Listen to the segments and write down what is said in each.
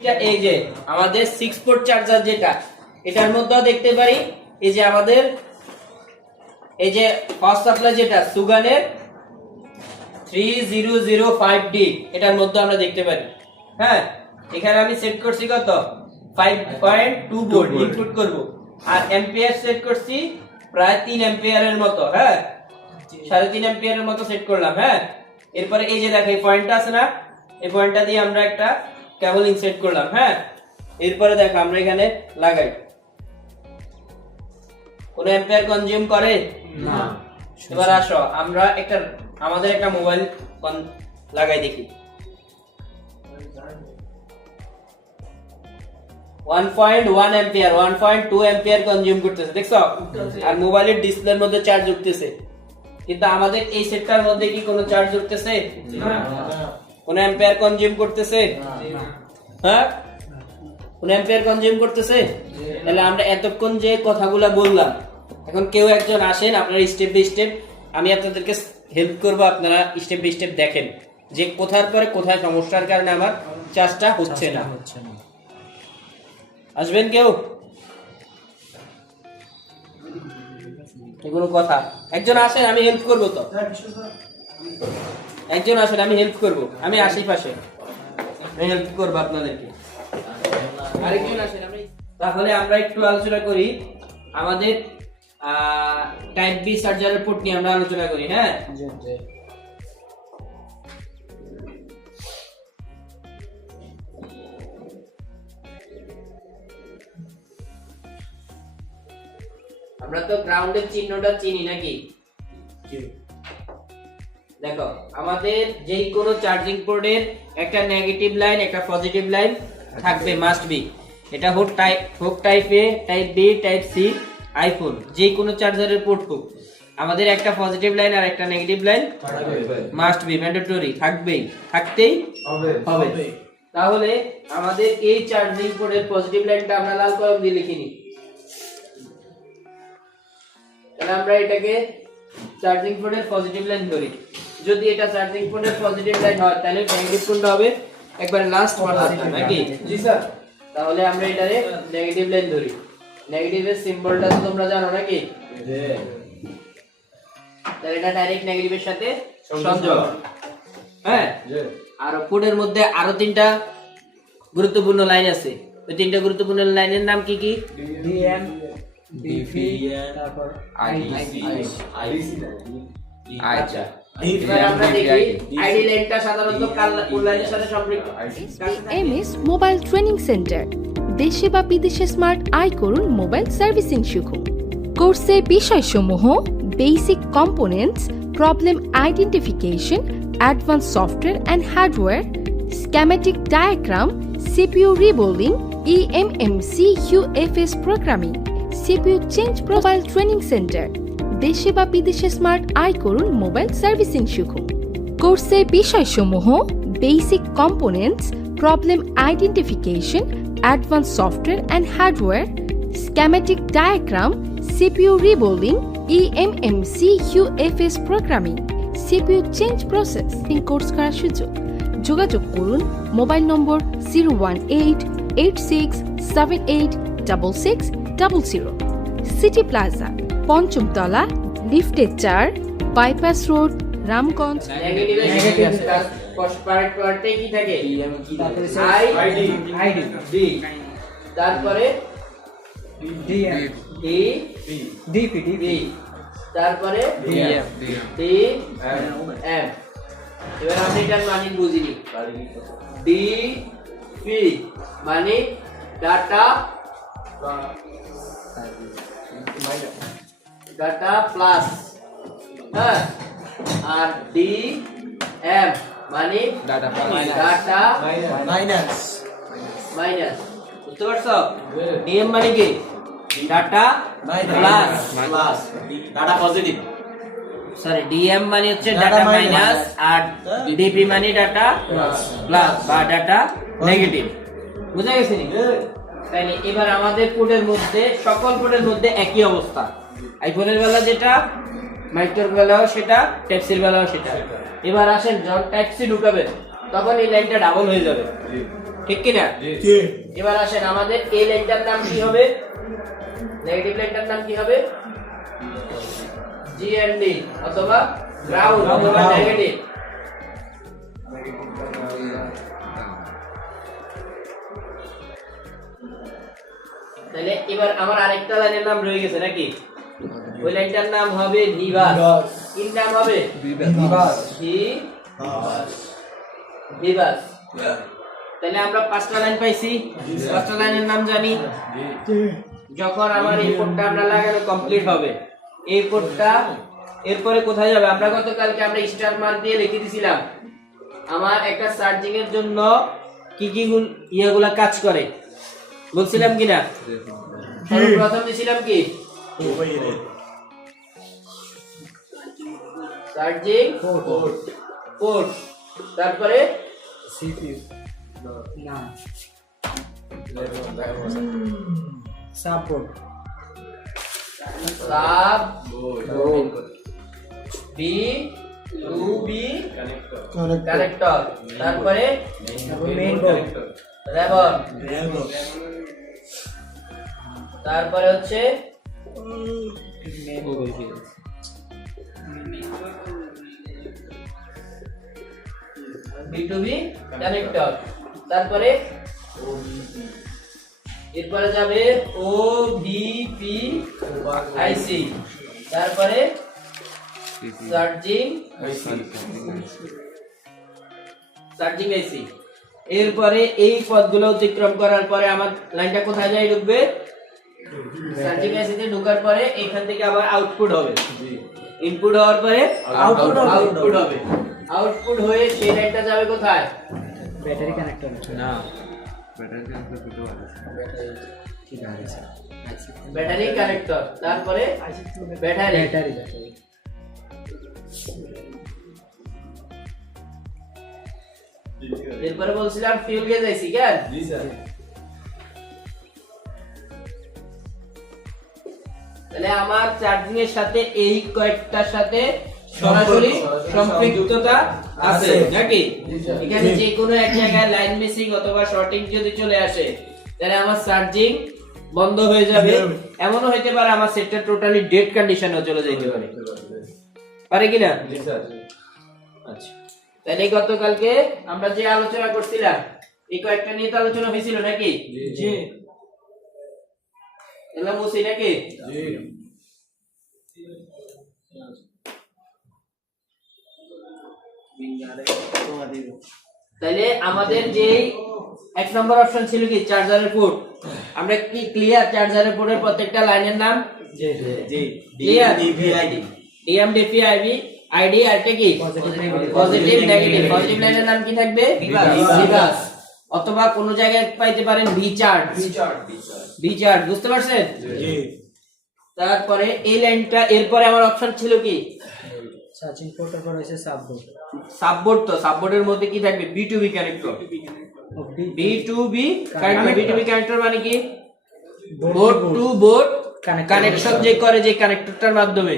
এই যে আমাদের 6 পোর্ট চার্জার যেটা এটার মধ্যেও দেখতে পারি এই যে আমাদের এই যে পাওয়ার সাপ্লাই যেটা সুগানের 3005D এটার মধ্যে আমরা দেখতে পারি। হ্যাঁ, এখানে আমি সেট করছি কত 5.2 ভোল্ট ইনপুট করব, আর এম্পিয়ার সেট করছি প্রায় 3 এম্পিয়ারের মতো। হ্যাঁ, 3.5 এম্পিয়ারের মতো সেট করলাম। হ্যাঁ, এরপরে এই যে দেখো এই পয়েন্টটা আছে না, এই পয়েন্টটা দিয়ে আমরা একটা কেবল ইনসার্ট করলাম। হ্যাঁ, এরপরে দেখো আমরা এখানে লাগাই, কোন এম্পিয়ার কনজিউম করে না। এবার আসো আমরা আমাদের একটা মোবাইল লাগাই দেখি। 1.1 এম্পিয়ার 1.2 এম্পিয়ার কনজিউম করতেছে, দেখছো? আর মোবাইলের ডিসপ্লের মধ্যে চার্জ উঠতেছে, কিন্তু আমাদের এই সেটটার মধ্যে কি কোনো চার্জ উঠতেছে না। কোন এম্পিয়ার কনজিউম করতেছে? হ্যাঁ, কোন এম্পিয়ার কনজিউম করতেছে? তাহলে আমরা এতক্ষণ যে কথাগুলো বললাম, এখন কেউ একজন আসেন, আপনারা স্টেপ বাই স্টেপ আমি আপনাদেরকে হেল্প করব, আপনারা স্টেপ বাই স্টেপ দেখেন যে কোথার পরে কোথায় সমস্যার কারণে আমার চার্জটা হচ্ছে না। আসবেন কেউ? কোনো কথা? একজন আসেন, আমি হেল্প করব। তো একজন আসেন, আমি হেল্প করব, আমি আশেপাশে হেল্প করব আপনাদেরকে। আরেকজন আসেন। তাহলে আমরা একটু আলোচনা করি আমাদের টাইপ বি চার্জারের পোর্ট নিয়ে আমরা আলোচনা করি। হ্যাঁ, আমরা তো গ্রাউন্ডের চিহ্নটা চিনি নাকি? দেখো, আমাদের যেই কোনো চার্জিং পোর্টের একটা নেগেটিভ লাইন একটা পজিটিভ লাইন থাকবে, মাস্ট বি। এটা হোক type A, type B, type C, iPhone, যে কোনো চার্জারের পোর্ট হোক, আমাদের একটা পজিটিভ লাইন আর একটা negative line must be, mandatory, থাকতেই হবে। তাহলে আমাদের এই চার্জিং পোর্টের পজিটিভ লাইনটা আমরা লাল কলম দিয়ে লিখে নিই। তাহলে আমরা এটাকে চার্জিং পোর্টের পজিটিভ লাইন ধরি। যদি এটা চার্জিং পোর্টের পজিটিভ লাইন হয় তাহলে নেগেটিভ কোনটা হবে? একবার লাস্ট মাথাটা নাকি? জি স্যার। তাহলে আমরা এটারে নেগেটিভ লাইন ধরি। নেগেটিভের সিম্বলটা তো তোমরা জানো নাকি? জি। তাহলে এটা ডাইরেক্ট নেগেটিভের সাথে সংযোগ। হ্যাঁ, জি। আর পোর্টের মধ্যে আরো তিনটা গুরুত্বপূর্ণ লাইন আছে। ওই তিনটা গুরুত্বপূর্ণ লাইনের নাম কি কি? ডিএম, ডিপি, তারপর আইডিসি। আচ্ছা, এবার আমরা দেখি আইডি লাইনটা সাধারণত কোন লাইনের সাথে সম্পৃক্ত? MS mobile training centre. দেশে বা বিদেশে স্মার্ট আই করুন, মোবাইল সার্ভিসিং শিখুন। কোর্সের বিষয়সমূহ basic components, problem identification, advance software and hardware, schematic diagram, CPU রিবোলিং, eMMC, UFS programming, CPU change. Mobile training centre. দেশে বা বিদেশে স্মার্ট আই করুন, মোবাইল সার্ভিসিং শিখুন। কোর্সের বিষয়সমূহ basic components, problem identification, advance software and hardware, schematic diagram, CPU রিবোলিং, eMMC, UFS programming, CPU change process. Course করার সুযোগ যোগাযোগ করুন মোবাইল নম্বর 01886786600, সিটি প্লাজা, পঞ্চম তলা, লিফটের 4, বাইপাস রোড, রামগঞ্জ। তারপরে তারপরে এবার আমি এটার মানে বুঝিনি। ডিপি মানে ডাটা প্লাস, হ্যাঁ, আর ডিএম মানে ডাটা মাইনাস। বুঝতে পারছো? ডিএম মানে কি? Data plus, data positive. Sorry, DM মানে হচ্ছে ডাটা মাইনাস, আর ডিপি মানে ডাটা প্লাস বা ডাটা নেগেটিভ। বুঝা গেছে নি? তাইলে এবার আমাদের পোর্টের মধ্যে, সকল পোর্টের মধ্যে একই অবস্থা। আইফোনের বেলা যেটা, মাইক্রোর বেলাও সেটা, টাইপ-সির বেলাও সেটা। এবার আসেন, যখন টাইপ-সি ঢুকাবেন তখন এই লাইনটা ডাবল হয়ে যাবে। ঠিক কি না? এবার আসেন আমাদের এই লাইনটার নাম কি হবে? নেগেটিভ লাইনটার নাম কি হবে? GND অথবা গ্রাউন্ড অথবা নেগেটিভ। তাহলে এবার আমার আরেকটা লাইনের নাম রয়ে গেছে নাকি? ওই লাইনটার নাম হবে ভিভাস। কি নাম হবে? ভিভাস। ভিভাস। তাহলে আমরা পাঁচটা লাইন পাইছি, পাঁচটা লাইনের নাম জানি। যখন আমার এই কোডটা আমরা লাগানো কমপ্লিট হবে, এই কোডটা এরপরে কোথায় যাবে? আমরা গতকালকে আমরা স্টার মার্ক দিয়ে লিখে দিয়েছিলাম আমার একটা সার্চিং এর জন্য কি কি ইয়েগুলা কাজ করে বলছিলাম কিনা? সর্বপ্রথম দিছিলাম কি? সার্চিং পোর্ট, তারপরে CPU না support sub B to B connector, তারপরে মেইন বোর্ড রেবন, তারপরে হচ্ছে B2B কানেক্টর, তারপরে এরপরে যাবে OVP IC, তারপরে চার্জিং IC। এরপরে এই পদগুলো অতিক্রম করার পরে আমার লাইনটা কোথায় যায়? ঢুকবে চার্জিং IC তে। ঢোকার পরে এখান থেকে আবার আউটপুট হবে, ইনপুট হওয়ার পরে আউটপুট হবে, আউটপুট হয়ে সেই লাইনটা যাবে কোথায়? ব্যাটারি কানেক্টর না ব্যাটারি কানেক্টর করতে পারে ঠিক আছে ব্যাটারি কানেক্টর, তারপরে ব্যাটারি। এরপরে বলছিলাম ফিউল গেজ আইসি কেন? জি স্যার। তাহলে আমার চার্জিং এর সাথে এই কয়েকটার সাথে সরাসরি সম্পৃক্ততা আছে নাকি? এখানে যে কোনো এক জায়গায় লাইন মিসিং অথবা শর্টিং যদি চলে আসে তাহলে আমার চার্জিং বন্ধ হয়ে যাবে। এমনও হতে পারে আমার সেটটা টোটালি ডেড কন্ডিশনে চলে যেতে পারে, পারে কিনা? জি স্যার। আচ্ছা, তাহলে গতকালকে আমরা যে আলোচনা করছিলাম এই কয়েকটা নিয়ে তো আলোচনা হয়েছিল নাকি? জি এগুলো মুছি নাকি? জি। তাহলে আমাদের যে এক নম্বর অপশন ছিল কি চার্জারের পোর্ট, আমরা কি ক্লিয়ার? চার্জারের পোর্টের প্রত্যেকটা লাইনের নাম G G clear? DM DP IV ID আর কি পজিটিভ নেগেটিভ। পজিটিভ লাইনের নাম কি থাকবে? ভিভাস, অথবা কোন জায়গায় পাইতে পারেন ভি চার্জ। বুঝতে পারছেন? জি। তারপরে এই লাইনটা এরপরে আমার অপশন ছিল কি চার্জিং পোর্টের পর আছে সাববোর্ড। সাববোর্ড, তো সাববোর্ডের মধ্যে কি থাকবে? B2B connector. B2B connector, B2B connector মানে কি? বোর্ড টু বোর্ড কানেকশন যে করে, যে কানেক্টরটার মাধ্যমে,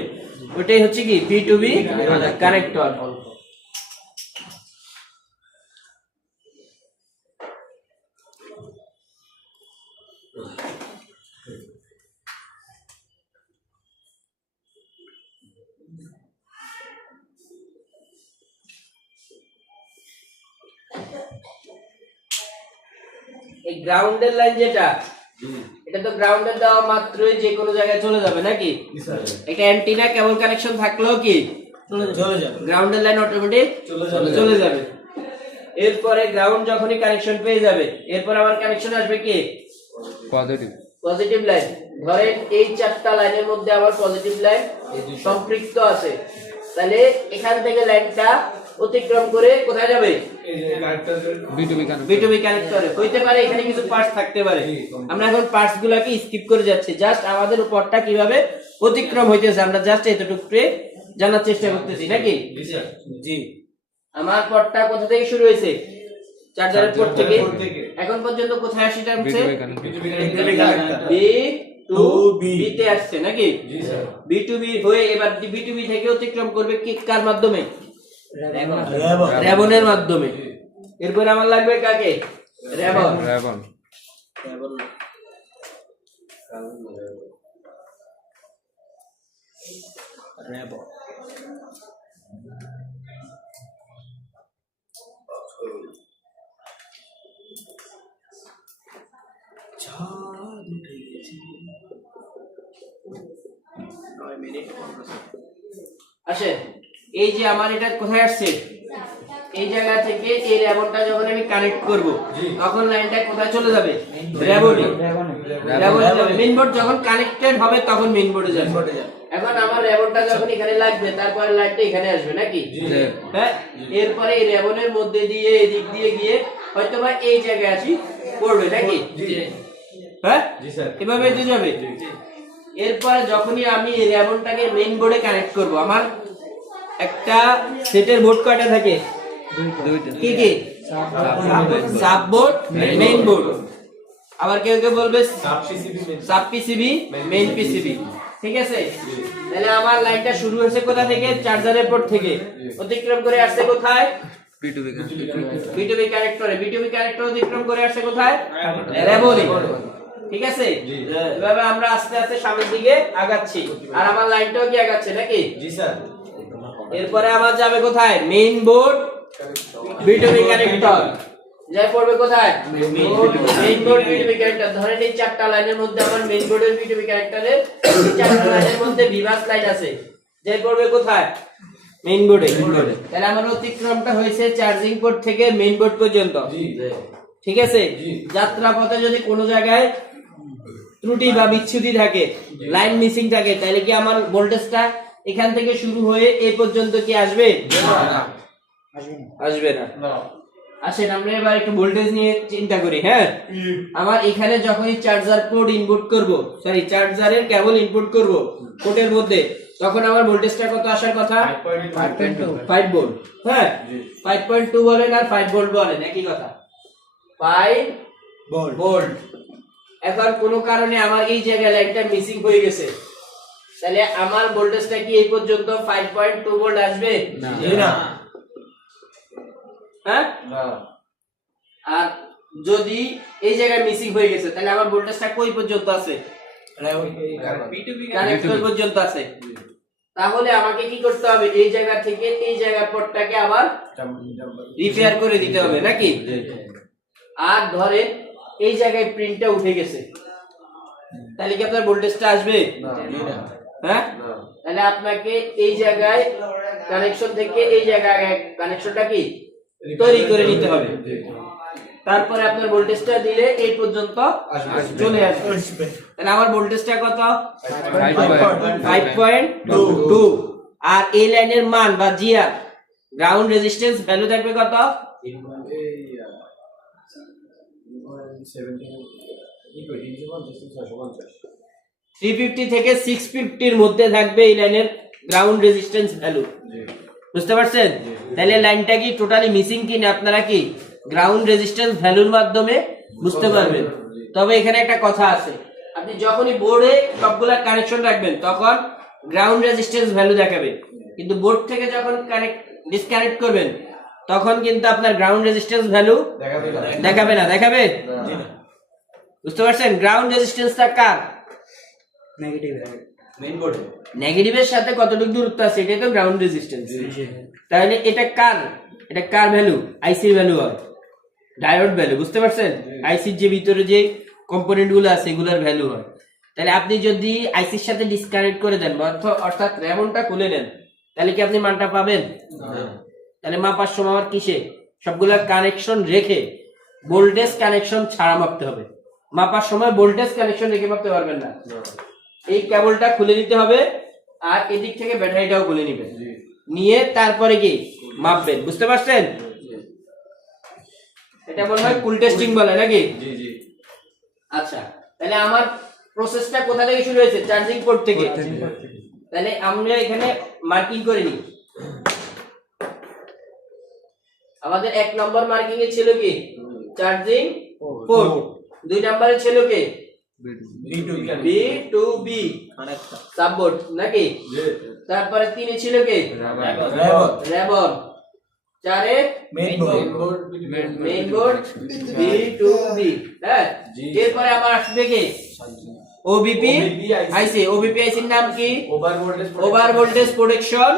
ওটাই হচ্ছে কি B2B কানেক্টর। এই গ্রাউন্ডের লাইন যেটা, এটা তো গ্রাউন্ডের দেওয়া মাত্রই যে কোনো জায়গায় চলে যাবে নাকি? একটা অ্যান্টিনা কেবল কানেকশন থাকলেও কি চলে যাবে। গ্রাউন্ডের লাইন অটোমেটিক চলে যাবে। এরপরে গ্রাউন্ড যখনই কানেকশন পেয়ে যাবে, এরপর আবার কানেকশন আসবে কি পজিটিভ লাইন। ধরেন এই চারটা লাইনের মধ্যে আবার পজিটিভ লাইন সম্পৃক্ত আছে, তাহলে এখান থেকে লাইনটা অতিক্রম করে কোথায় যাবে? B2B কানেক্টরে। হইতে পারে এখানে কিছু পার্টস থাকতে পারে, আমরা এখন পার্টস গুলাকে স্কিপ করে যাচ্ছি, জাস্ট আমাদের উপরটা কিভাবে অতিক্রম হইতেছে আমরা জাস্ট এতটুকু জানার চেষ্টা করতেছি নাকি? জি। আমার পথটা কোথা থেকে শুরু হয়েছে? চার্জারের পোর্ট থেকে। এখন পর্যন্ত কোথায় আসছে? B2B তে আসছে নাকি? B2B হয়ে এবার B2B থেকে অতিক্রম করবে কি কার মাধ্যমে? রেবনের মাধ্যমে। এরপর আমার লাগবে কাকে? রেবন আসেন, এই যে আমার এটা কোথায় আসছে, এই জায়গা থেকে এই রেবনটা যখন আমি কানেক্ট করব তখন লাইনটা কোথায় চলে যাবে, রেবনে যাবে। মেইন বোর্ড যখন কানেক্টেড হবে তখন মেইন বোর্ডে যাবে। এখন আমার রেবনটা যখন এখানে লাগবে তারপরে লাইনটা এখানে আসবে নাকি, হ্যাঁ। এরপরে এই রেবনের মধ্যে দিয়ে এদিক দিয়ে গিয়ে হয়তোবা এই জায়গায় আসি পড়বে নাকি, হ্যাঁ এভাবে তো যাবে। এরপরে যখনই আমি এই রেবনটাকে মেইন বোর্ডে কানেক্ট করব, আমার একটা সেটের বোর্ড কয়টা থাকে, কি কি, সাব বোর্ড, মেইন বোর্ড, আবার কেউ কেউ বলবে সাব পিসিবি, মেইন পিসিবি, ঠিক আছে। তাহলে আমার লাইনটা শুরু হয়েছে কোথা থেকে, চার্জারের পোর্ট থেকে, অতিক্রম করে আসছে কোথায়, বিটুবি কানেক্টরে, বিটুবি কানেক্টর অতিক্রম করে আসছে কোথায়, রেবনে, ঠিক আছে। এভাবে আমরা আস্তে আস্তে সামনের দিকে আগাচ্ছি, আর আমার লাইনটাও কি আগাচ্ছে নাকি, জি স্যার। এরপরে আমার যাবে কোথায়, মেইন বোর্ড, বিটুবি কানেক্টর, যাই পড়বে কোথায়, মেইন বোর্ড, বিটুবি কানেক্টর। ধরেন এই চারটা লাইনের মধ্যে আমার মেইন বোর্ডের বিটুবি কানেক্টরের চারটা লাইনের মধ্যে ভিভাস লাইন আছে, যাই পড়বে কোথায়, মেইন বোর্ডে। তাহলে আমার অতিক্রমটা হয়েছে চার্জিং পোর্ট থেকে মেইন বোর্ড পর্যন্ত, ঠিক আছে। যাত্রা পথে যদি কোনো জায়গায় ত্রুটি বা বিচ্যুতি থাকে, লাইন মিসিং থাকে, তাহলে কি আমার ভোল্টেজটা এখান থেকে শুরু হয়ে এই পর্যন্ত কি আসবে, আসবে না। আসেন আমরা এবার একটু ভোল্টেজ নিয়ে চিন্তা করি, হ্যাঁ। আমার এখানে যখনই চার্জার পোর্ট ইনপুট করব, সরি চার্জারের কেবল ইনপুট করব পোর্টের মধ্যে, তখন আমার ভোল্টেজটা কত আসার কথা, 5 ভোল্ট, হ্যাঁ 5.2 বলেন আর 5 ভোল্ট বলেন একই কথা, 5 ভোল্ট। এখন কোনো কারণে আমার এই জায়গায় লাইনটা মিসিং হয়ে গেছে, তাহলে আমার ভোল্টেজটা কি এই পর্যন্ত 5.2 ভোল্ট আসবে না, হ্যাঁ। আর যদি এই জায়গায় মিসিং হয়ে গেছে তাহলে আমার ভোল্টেজটা কই পর্যন্ত আছে, কানেক্টর পর্যন্ত আছে। তাহলে আমাকে কি করতে হবে, এই জায়গা থেকে এই জায়গা পোর্টটাকে আবার রিপেয়ার করে দিতে হবে নাকি। আর ধরে এই জায়গায় প্রিন্টটা উঠে গেছে, তাহলে কি আপনার ভোল্টেজটা আসবে, হ্যাঁ। তাহলে আপনাকে এই জায়গায় কানেকশন থেকে এই জায়গায় কানেকশনটা কি তৈরি করে নিতে হবে, তারপরে আপনার ভোল্টেজটা দিলে এই পর্যন্ত চলে আসবে। তাহলে আমার ভোল্টেজটা কত, 5.2, আর এই লাইনের মান বা জিআর গ্রাউন্ড রেজিস্ট্যান্স ভ্যালু থাকবে কত, 350 থেকে 650 এর মধ্যে থাকবে এই লাইনের গ্রাউন্ড রেজিস্ট্যান্স ভ্যালু, বুঝতে পারছেন। তাহলে লাইনটা কি টোটালি মিসিং কিনা আপনারা কি গ্রাউন্ড রেজিস্ট্যান্স ভ্যালুর মাধ্যমে বুঝতে পারবেন। তবে এখানে একটা কথা আছে, আপনি যখনই বোর্ডে সবগুলা কানেকশন রাখবেন তখন গ্রাউন্ড রেজিস্ট্যান্স ভ্যালু দেখাবে, কিন্তু বোর্ড থেকে যখন ডিসকানেক্ট করবেন তখন কিন্তু আপনার গ্রাউন্ড রেজিস্ট্যান্স ভ্যালু দেখাবে না, দেখাবে, বুঝতে পারছেন। গ্রাউন্ড রেজিস্ট্যান্সটা কার, নেগেটিভ, মেইন বোর্ডে নেগেটিভের সাথে কতটুকু দূরত্ব আছে এটাই তো গ্রাউন্ড রেজিস্ট্যান্স। তাহলে এটা কার ভ্যালু, আইসির ভ্যালু হয়, ডায়োড ভ্যালু, বুঝতে পারছেন। আইসির যে ভিতরে যে কম্পোনেন্ট গুলো আছে এগুলোর ভ্যালু হয়। তাহলে আপনি যদি আইসির সাথে ডিসকানেক্ট করে দেন অর্থাৎ রেমনটা খুলে নেন, তাহলে কি আপনি মানটা পাবেন, তাহলে মাপার সময় আমার কিসে সবগুলা কানেকশন রেখে ভোল্টেজ কানেকশন ছাড়া মাপতে হবে। মাপার সময় ভোল্টেজ কানেকশন রেখে মাপতে পারবেন না। এই কেবলটা খুলে নিতে হবে আর এদিক থেকে ব্যাটারিটাও খুলে নেবেন, নিয়ে তারপরে কি মাপবেন, বুঝতে পারছেন। এটা মনে হয় কুল টেস্টিং বলে নাকি। আচ্ছা, তাহলে আমার প্রসেসটা কোথা থেকে শুরু হয়েছে, চার্জিং পোর্ট থেকে। তাহলে আমরা এখানে মার্কিং করে নিই। আমাদের 1 নম্বর মার্কিং এ ছিল কি চার্জিং পোর্ট, 2 নম্বরে ছিল কি B2B সাববোর্ড নাকি। তারপরে 3 এ ছিল কি রেবন, 4 এ main board main board B2B হ্যাঁ এরপরে আবার আসবে কি ওবিপি আইসি ওবিপি আইসির নাম কি ওভার ভোল্টেজ প্রোটেকশন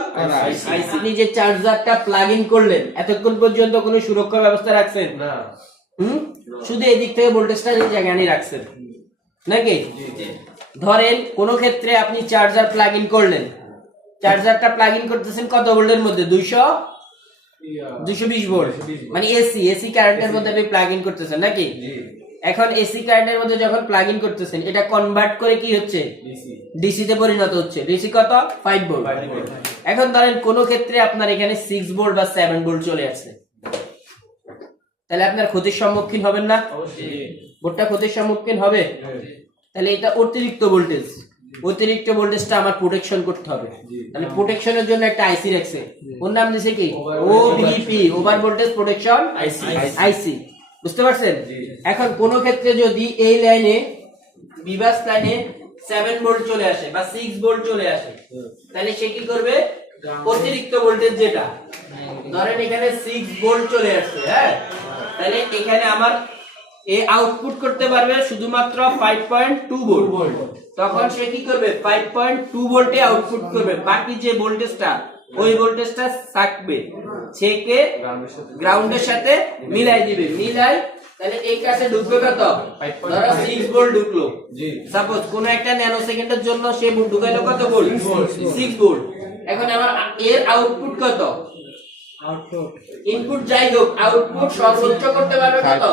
আইসি যে চার্জারটা প্লাগ ইন করলেন এতক্ষণ পর্যন্ত কোনো সুরক্ষা ব্যবস্থা রাখছেন না শুধু এই দিক থেকে ভোল্টেজটা এই জায়গায় নিয়ে রাখছেন নাকি ধরেন কোন ক্ষেত্রে আপনি চার্জার প্লাগ ইন করলেন চার্জারটা প্লাগ ইন করতেছেন কত ভোল্টের মধ্যে 220 ভোল্ট মানে এসি কারেন্টের মধ্যে আপনি প্লাগ ইন করতেছেন নাকি এখন এসি কারেন্টের মধ্যে যখন প্লাগ ইন করতেছেন এটা কনভার্ট করে কি হচ্ছে ডিসি তে পরিণত হচ্ছে ডিসি কত 5 ভোল্ট এখন ধরেন কোন ক্ষেত্রে আপনার এখানে 6 ভোল্ট বা 7 ভোল্ট চলে আসছে তাহলে আপনার ক্ষতির সম্মুখীন হবেন না বোর্ডটা ক্ষতির সম্মুখীন হবে তাহলে এটা অতিরিক্ত ভোল্টেজটা আমার প্রোটেকশন করতে হবে তাহলে প্রোটেকশনের জন্য একটা আইসি রাখছে ওর নাম দিয়েছে কি ওভিপি ওভার ভোল্টেজ প্রোটেকশন আইসি বুঝতে পারছেন এখন কোন ক্ষেত্রে যদি এই লাইনে বিবাস লাইনে 7 ভোল্ট চলে আসে বা 6 ভোল্ট চলে আসে তাহলে সে কি করবে অতিরিক্ত ভোল্টেজ যেটা ধরেন এখানে 6 ভোল্ট চলে আসছে হ্যাঁ তাহলে এখানে আমার আউটপুট করতে পারবে শুধুমাত্র 5.2 ভোল্ট তখন সে কি করবে 5.2 ভোল্টে আউটপুট করবে বাকি যে ভোল্টেজটা ওই ভোল্টেজটা থাকবে সেকে গ্রাউন্ডের সাথে মিলাই দিবে মিলাই তাহলে এই কাছে ঢুকবে কত ধরো 6 ভোল্ট ঢুকলো সাপোজ কোন একটা ন্যানো সেকেন্ডের জন্য সে ঢুকাইলো কত ভোল্ট 6 ভোল্ট এখন আমার এর আউটপুট কত ইনপুট যাই হোক আউটপুট সর্বোচ্চ করতে পারবে কত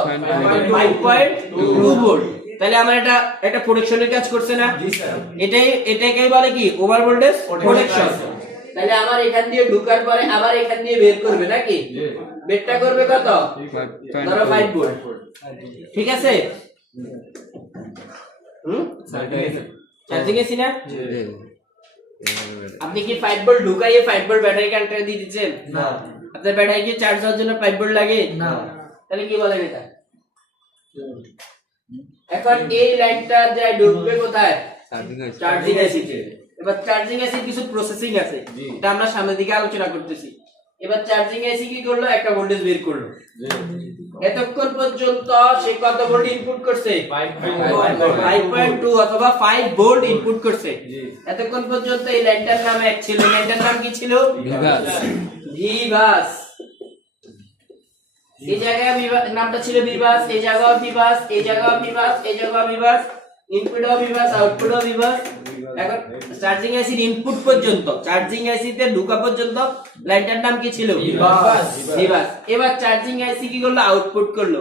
5.2 ভোল্ট তাহলে আমার এটা প্রোটেকশনের কাজ করছে না এটাকেই বলে কি ওভার ভোল্টেজ প্রোটেকশন তাহলে আমার এখান দিয়ে ঢোকার পরে আবার এখান দিয়ে বের করবে নাকি বেরটা করবে কত ধরো 5 ভোল্ট ঠিক আছে চার্জিং এসি না আপনি কি 5 ভোল্ট ঢুকাইয়ে 5 ভোল্ট ব্যাটারি কানেক্টর দিয়ে দিচ্ছেন না আপনার ব্যাটারি কি চার্জ হওয়ার জন্য 5 ভোল্ট লাগে না তাহলে কি বলেন এটা এখন এই লাইনটা যায় ঢুকবে কোথায় চার্জিং এসিতে এবার চার্জিং এসি কিছু প্রসেসিং আছে এটা আমরা সামনের দিকে আলোচনা করতেছি এবার চার্জিং এসি কি করলো একটা ভোল্টেজ বের করলো এতক্ষণ পর্যন্ত সে কত ভোল্ট ইনপুট করছে 5.2 অথবা 5 ভোল্ট ইনপুট করছে এতক্ষণ পর্যন্ত এই লাইনটার নাম এক ছিল লাইনটার নাম কি ছিল ভিবাস এই জায়গায় নামটা ছিল ভিবাস এই জায়গাও ভিবাস এই জায়গাও ভিবাস এই জায়গাও ভিবাস ইনপুটও ভিবাস আউটপুটও ভিবাস এখন চার্জিং এসির ইনপুট পর্যন্ত চার্জিং এসিতে ঢোকা পর্যন্ত লাইনটার নাম কি ছিল ভিবাস এবার চার্জিং এসি কি করলো আউটপুট করলো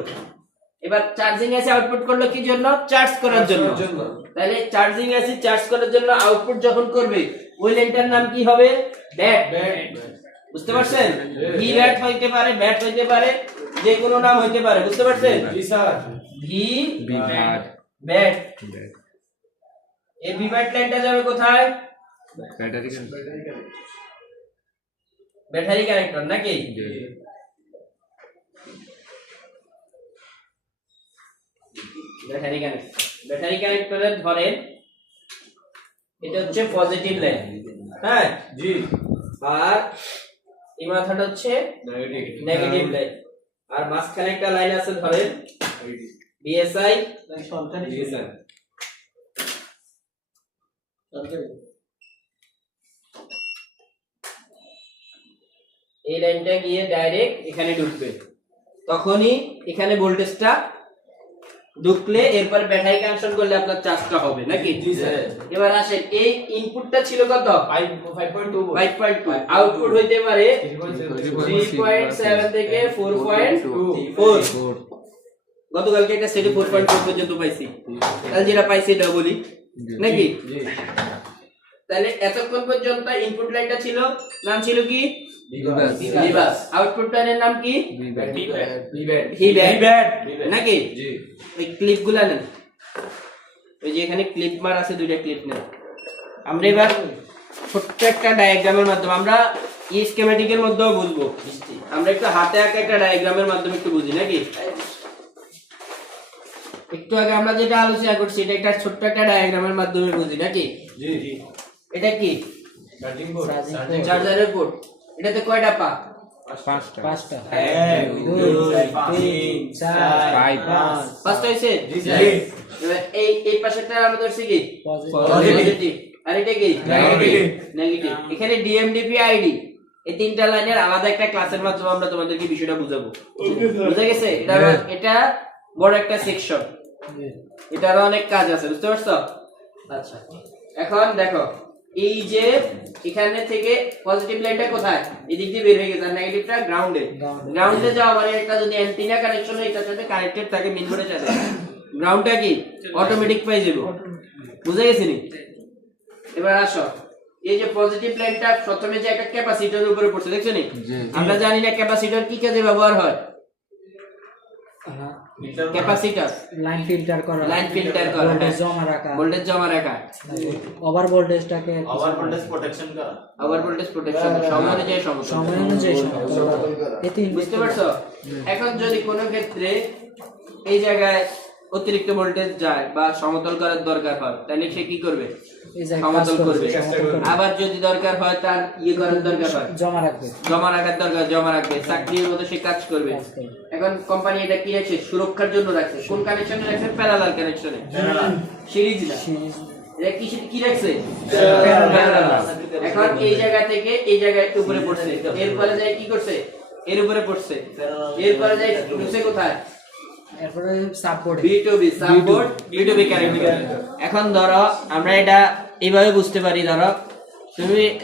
এবার চার্জিং এসি আউটপুট করলো কি জন্য চার্জ করার জন্য তাহলে চার্জিং এসি চার্জ করার জন্য আউটপুট যখন করবে ওই লাইনটার নাম কি হবে ব্যাট বুঝতে পারছেন ভি ব্যাট হইতে পারে ব্যাট হইতে পারে যে কোনো নাম হইতে পারে বুঝতে পারছেন জি স্যার ভি ব্যাট এই ভি ব্যাট লাইনটা যাবে কোথায় ব্যাটারি কানেক্টর নাকি ব্যাটারি কানেক্টরের ধরেন এটা হচ্ছে পজিটিভ লাইন হ্যাঁ জি আর এই মাথাটা হচ্ছে নেগেটিভ লাইন আর মাঝখানে একটা লাইন আছে ধরেন বিএসআই এই লাইনটা গিয়ে ডাইরেক্ট এখানে ঢুকবে তখনই এখানে ভোল্টেজটা ঢুকলে এরপর ব্যাটারি কানেকশন করলে আপনার চার্জটা হবে নাকি এবার আসেন এই ইনপুটটা ছিল কত 5.2 আউটপুট হইতে পারে 3.7 থেকে 4.4 গতকালকে একটা সেটে 4.4 পর্যন্ত পাইছি তাহলে যেটা পাইছি এটা বলি নাকি তাহলে এতক্ষণ পর্যন্ত ইনপুট লাইনটা ছিল নাম ছিল কি ভিবাস আউটপুট লাইনের নাম কি ভিব্যাট নাকি ওই ক্লিপগুলো নেন ওই যে এখানে ক্লিপ মার আছে দুইটা ক্লিপ নেন আমরা এবার ছোট্ট একটা ডায়াগ্রামের মাধ্যমে আমরা এই স্কিমেটিকের মধ্যেও বুঝবো আমরা একটু হাতে আঁকা একটা ডায়াগ্রামের মাধ্যমে একটু বুঝি নাকি একটু আগে আমরা যেটা আলোচনা করছি এটা একটা ছোট্ট একটা ডায়াগ্রামের মাধ্যমে বুঝি নাকি জি জি এটা কি চার্জিং বোর্ড চার্জারের পোর্ট এটাতে কয়টা পা পাঁচটা এক, দুই, তিন, চার, পাঁচ। পাঁচটা হয়েছে জি। এবার এই পাশেরটা আমরা ধরছি কি Positive. পজিটিভ আর এটা কি Negative. নেগেটিভ এখানে ডিএমডিপি আইডি এই তিনটা লাইনের আলাদা একটা ক্লাসের মাধ্যমে আমরা তোমাদেরকে বিষয়টা বুঝাবো বুঝা গেছে এটা বড় একটা সেকশন এটার অনেক কাজ আছে বুঝতে পারছো আচ্ছা এখন দেখো এই যে এখানে থেকে পজিটিভ লাইনটা কোথায় এদিক দিয়ে বের হয়ে গেছে আর নেগেটিভটা গ্রাউন্ডে যাওয়া মানে একটা যদি অ্যান্টেনা কানেকশন হয় এটার সাথে কানেক্টেড থাকে মেইন বোর্ডের সাথে গ্রাউন্ডটা কি অটোমেটিক পাই যাবে বুঝা গেছে নি এবার আসো এই যে পজিটিভ লাইনটা প্রথমে যে একটা ক্যাপাসিটরের উপরে পড়ছে দেখছো নি আমরা জানি না ক্যাপাসিটর কি কাজে ব্যবহার হয় ক্যাপাসিটর লাইন ফিল্টার করা ভোল্টেজ জমা রাখা ওভার ভোল্টেজটাকে ওভার ভোল্টেজ প্রোটেকশন করা। ওভার ভোল্টেজ প্রোটেকশন সময় অনুযায়ী সমস্যা সময় অনুযায়ী এতে বুঝতে পারছো এখন যদি কোনো ক্ষেত্রে এই জায়গায় অতিরিক্ত ভোল্টেজ যায় বা সমতল করার দরকার হয় তাহলে সে কি করবে সমতল করবে আবার যদি দরকার হয় তার করার দরকার হয় জমা রাখবে চাকরির মতো সে কাজ করবে এখন কোম্পানি এটা কি রাখছে সুরক্ষার জন্য রাখছে কোন কানেকশনে রাখছে প্যারালাল কানেকশনে সিরিজ না এটা কি রাখছে এখন এই জায়গা থেকে এই জায়গায় উপরে পড়ছে এরপরে যায় কি করছে এর উপরে পড়ছে এরপরে যায় ঢুকছে কোথায় এরপরে সাপোর্ট B2B কানেক্টর এখন ধরো আমরা এটা এইভাবে বুঝতে পারি ধরো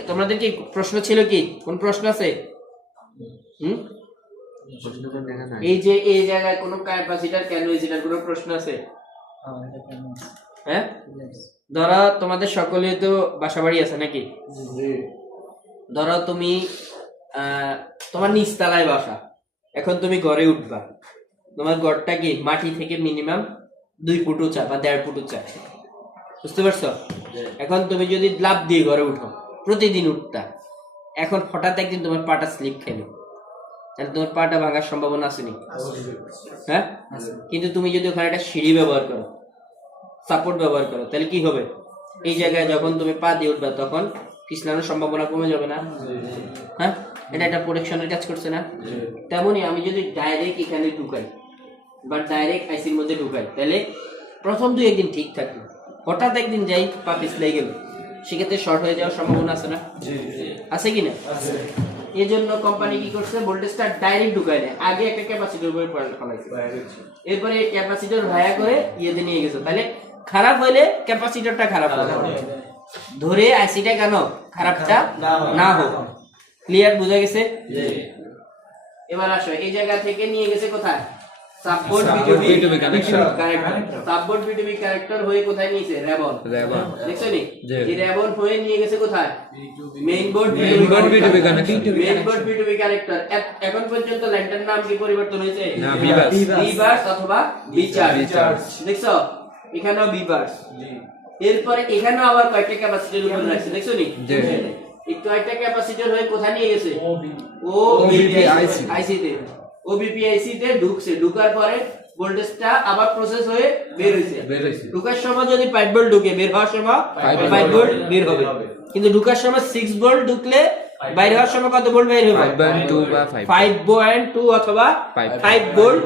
তোমাদের কি প্রশ্ন ছিল কি কোন প্রশ্ন আছে এই যে এই জায়গায় কোন ক্যাপাসিটর কেন এটার কোনো প্রশ্ন আছে হ্যাঁ ধরো তোমাদের সকলেই তো বাসাবাড়ি আছে নাকি ধরো তুমি তোমার নিচতলায় বাসা এখন তুমি ঘরে উঠবা তোমার ঘরটা কি মাটি থেকে মিনিমাম 2 ফুট উঁচা বা 1.5 ফুট উঁচা বুঝতে পারছো এখন তুমি যদি লাফ দিয়ে ঘরে উঠো প্রতিদিন উঠতা এখন হঠাৎ একদিন তোমার পাটা স্লিপ খেলো তাহলে তোমার পাটা ভাঙার সম্ভাবনা আছে নি হ্যাঁ কিন্তু তুমি যদি ওখানে একটা সিঁড়ি ব্যবহার করো সাপোর্ট ব্যবহার করো তাহলে কি হবে এই জায়গায় যখন তুমি পা দিয়ে উঠবা তখন পিছলানোর সম্ভাবনা কমে যাবে না হ্যাঁ এটা একটা প্রোটেকশনের কাজ করছে না তেমনি আমি যদি ডাইরেক্ট এখানে ঢুকাই বা ডাইরেক্ট আইসির মধ্যে ঢুকাই তাহলে প্রথম 2 দিন ঠিক থাকলো হঠাৎ একদিন যাই পা পিছলাই গেল সেক্ষেত্রে শর্ট হয়ে যাওয়ার সম্ভাবনা আছে না আছে কি না এই জন্য কোম্পানি কি করছে ভোল্টেজটা ডাইরেক্ট ঢুকায় দেয় আগে একটা ক্যাপাসিটর উপরে ফলাইছে এরপরে এই ক্যাপাসিটর ভায়া করে ইয়েতে নিয়ে গেছে তাহলে খারাপ হইলে ক্যাপাসিটরটা খারাপ হবে ধরে আইসিটা কেন খারাপটা না হোক ক্লিয়ার বুঝা গেছে এবার আসো এই জায়গা থেকে নিয়ে গেছে কোথায় support B2B connector support B2B connector হয়ে কোথায় নিয়েছে রেবন দেখছো নি এই রেবন হয়ে নিয়ে গেছে কোথায় মেইন বোর্ড B2B কানেক্টর এখন পর্যন্ত লাইনটার নাম কি পরিবর্তন হয়েছে না বিবাস অথবা বিচার্জ দেখছো এখানেও বিবাস এরপরে এখানেও আবার কয়েকটা ক্যাপাসিটর উপর রাখছে দেখছো নি একটু একটা ক্যাপাসিটর হয়ে কোথায় নিয়ে গেছে আইসি তে ওবিপিআইসি তে ঢুকছে ঢুকার পরে ভোল্টেজটা আবার প্রসেস হয়ে বের হইছে ঢুকার সময় যদি 5 ভোল্ট ঢুকে বের হওয়ার সময় 5 ভোল্ট বের হবে কিন্তু ঢুকার সময় 6 ভোল্ট ঢুকলে বাইরে হওয়ার সময় কত ভোল্ট বের হবে 5.2 বা 5.2 অথবা 5 ভোল্ট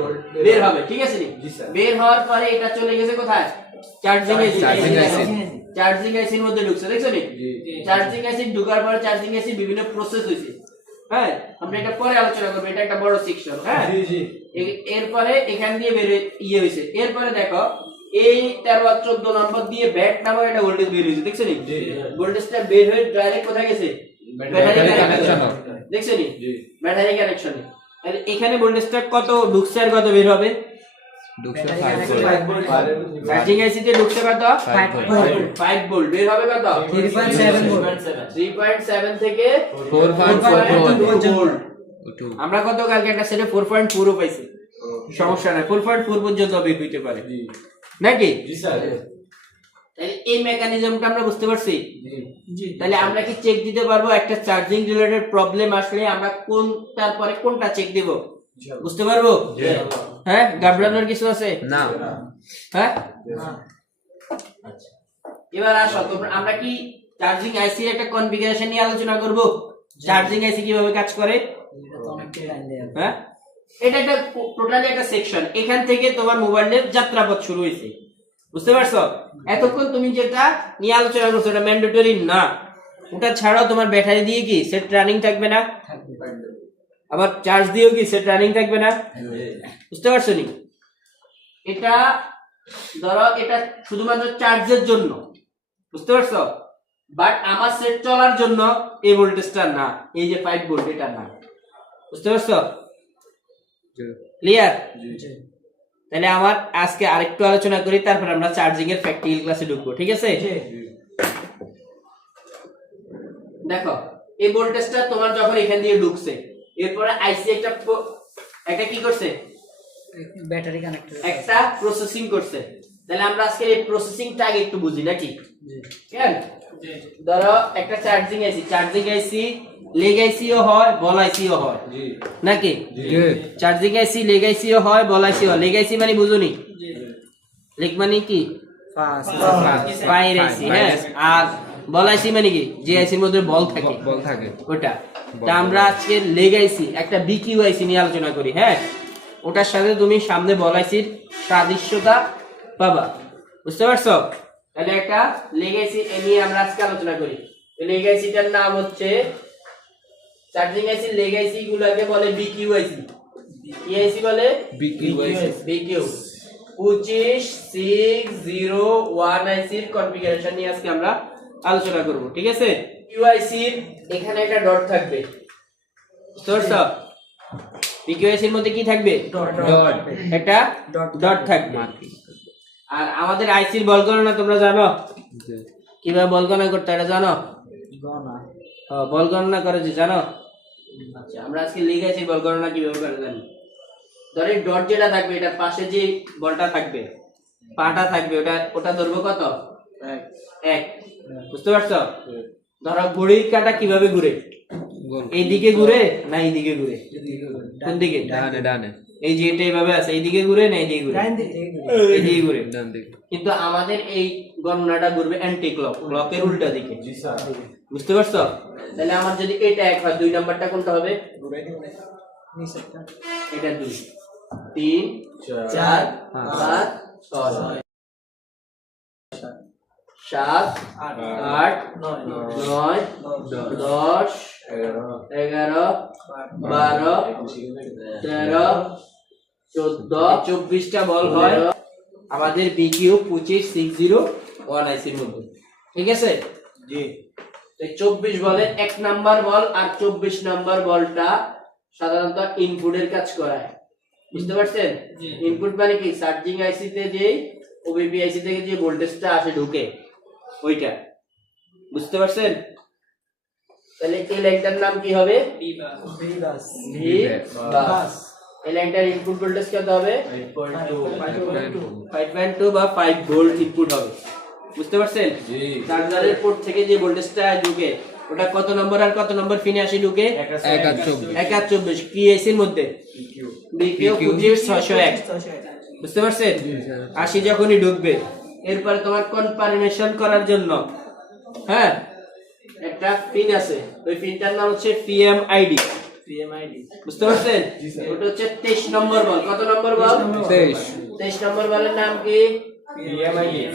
বের হবে ঠিক আছে নি বের হওয়ার পরে এটা চলে গেছে কোথায় চার্জিং আইসির মধ্যে ঢুকছে দেখছো নি চার্জিং আইসি ঢুকার পরে চার্জিং আইসি বিভিন্ন প্রসেস হইছে হ্যাঁ আমরা এটা পরে আলোচনা করব এটা একটা বড় সেকশন হ্যাঁ এরপরে এখান দিয়ে বের হইছে এরপরে দেখো এই 13 আর 14 নম্বর দিয়ে ব্যাট নামক একটা ভোল্টেজ বের হইছে দেখছো নি ভোল্টেজটা বের হয়ে ডাইরেক্ট কোথায় গেছে ব্যাটারি কানেকশন দেখছো নি ব্যাটারি কানেকশনে তাহলে এখানে ভোল্টেজটা কত ঢুকছে আর কত বের হবে চার্জিং আইসি তে ঢুকছে কত 5 ভোল্ট বের হবে কত 3.7 থেকে 4.4 ভোল্ট আমরা কত কালকে একটা সেটে 4.4 ও পাইছি সমস্যা নাই 4.4 পর্যন্ত বের হইতে পারে নাকি জি স্যার তাহলে এই মেকানিজমটা আমরা বুঝতে পারছি জি তাহলে আমরা কি চেক দিতে পারবো একটা চার্জিং রিলেটেড প্রবলেম আসলে আমরা কোনটার পরে কোনটা চেক দেব বুঝতে পারবো হ্যাঁ গাবড়ানোর কিছু আছে না হ্যাঁ আচ্ছা এবার আসো তোমরা আমরা কি চার্জিং আইসি এর একটা কনফিগারেশন নিয়ে আলোচনা করব চার্জিং আইসি কিভাবে কাজ করে হ্যাঁ, এটা একটা টোটালি একটা সেকশন। এখান থেকে তোমার মোবাইলের যাত্রাপথ শুরু হয়েছে, বুঝতে পারছো? এতক্ষণ তুমি যেটা নিয়ে আলোচনা করছো এটা ম্যান্ডেটরি না, ওটা ছাড়াও তোমার ব্যাটারি দিয়ে কি সেট রানিং থাকবে না, আবার চার্জ দিয়েও কি সেট রানিং থাকবে না, বুঝতে পারছো নি? এটা ধরো এটা শুধুমাত্র চার্জের জন্য, বুঝতে পারছো? বাট আমার সেট চলার জন্য এই ভোল্টেজটা না, এই যে 5 ভোল্ট এটা না, বুঝতে পারছো? ক্লিয়ার? তাহলে আমার আজকে আরেকটু আলোচনা করি, তারপর আমরা চার্জিং এর প্র্যাকটিক্যাল ক্লাসে ঢুকবো, ঠিক আছে? দেখো এই ভোল্টেজটা তোমার যখন এখান দিয়ে ঢুকছে, এরপরে আইসি একটা কি করছে, ব্যাটারি কানেক্টর একটা প্রসেসিং করছে। তাহলে আমরা আজকে এই প্রসেসিংটা আগে একটু বুঝি নাকি? ঠিক আছে, ধরো একটা চার্জিং আইসি লেগ আইসিও হয়, বল আইসিও হয় নাকি? চার্জিং আইসি লেগ আইসিও হয়, বল আইসিও হয়। লেগ আইসি মানে বুঝুনি? লেগ মানে কি? ফায়ার আইসি, হ্যাঁ। আর বল আইসি মানে কি? যে আইসির মধ্যে বল থাকে ওটা। তা আমরা আজকে লেগ আইসি একটা বিকিউ আইসি নিয়ে আলোচনা করি, হ্যাঁ। ওটার সাথে তুমি সামনে বল আইসির সাদৃশ্যতা পাবা, বুঝতে পারছো? তাহলে একটা লেগ আইসি নিয়ে আমরা আজকে আলোচনা করি। লেগ আইসিটার নাম হচ্ছে, চার্জিং আইসি লেগ আইসি গুলোকে বলে বিকিউ আইসি। কি আইসি বলে? বিকিউ। 25601 আইসির কনফিগারেশন নিয়ে আজকে আমরা আলোচনা করব, ঠিক আছে? বিকিউ আইসির এখানে একটা ডট থাকবে, বুঝতে পারছো? বিকিউ আইসির মধ্যে কি থাকবে? একটা ডট থাকবে। আর আমাদের আইসির বল গণনা তোমরা জানো কিভাবে বল গণনা করতে, এটা জানো? বল গণনা করে যে জানো? আচ্ছা, আমরা আজকে লেগ আইসির বল গণনা কিভাবে করে জানি। ধরে ডট যেটা থাকবে এটার পাশে যে বলটা থাকবে, পাটা থাকবে, ওটা ধরবো কত? 1, বুঝতে পারছো? ধরো ঘড়ির কাঁটা কিভাবে ঘুরে? এইদিকে ঘুরে না এইদিকে ঘুরে? কোন দিকে? ডানে। এই যে এটা এইভাবে আছে, এইদিকে ঘুরে না এইদিকে ঘুরে? এইদিকে ঘুরে। কিন্তু আমাদের এই গণনাটা ঘুরবে অ্যান্টি ক্লকের উল্টা দিকে, বুঝতে পারছো? তাহলে আমার যদি এটা 1 হয়, 2 নাম্বারটা কোনটা হবে? এটা 2, 3, 4, 5, 6, 7, 8, 9, 10, 11, 12, 13, 14, 24টা বল হয় আমাদের বিকিউ 25601 আইসির মধ্যে, ঠিক আছে? জি। 24 বলের 1 নাম্বার বল আর 24 নাম্বার বলটা সাধারণত ইনপুটের কাজ করায়, বুঝতে পারছেন? ইনপুট মানে কি? চার্জিং আইসি তে যে ওবিপি আইসি থেকে যে ভোল্টেজটা আসে ঢুকে ওইটা, বুঝতে পারছেন? তাহলে এই লাইনটার নাম কি হবে? ভি বাস। এই লাইনটার ইনপুট ভোল্টেজ কত হবে? 5.2 বা 5 ভোল্ট ইনপুট হবে, বুঝতে পারছেন? চার্জারের পোর্ট থেকে যে ভোল্টেজটা ঢুকে ওটা কত নম্বর আর কত নম্বর পিনে আসে ঢুকে? 124। কি আইসির মধ্যে? বিকিউ 25601, বুঝতে পারছেন? 80 যখনই ঢুকবে, এরপরে তোমার কনফার্মেশন করার জন্য, হ্যাঁ, একটা পিন আছে, ওই পিনটার নাম হচ্ছে পিএমআইডি, বুঝতে পারছেন? ওটা হচ্ছে 23 নম্বর বল। কত নম্বর বল? 23 নম্বর বলের নাম কি?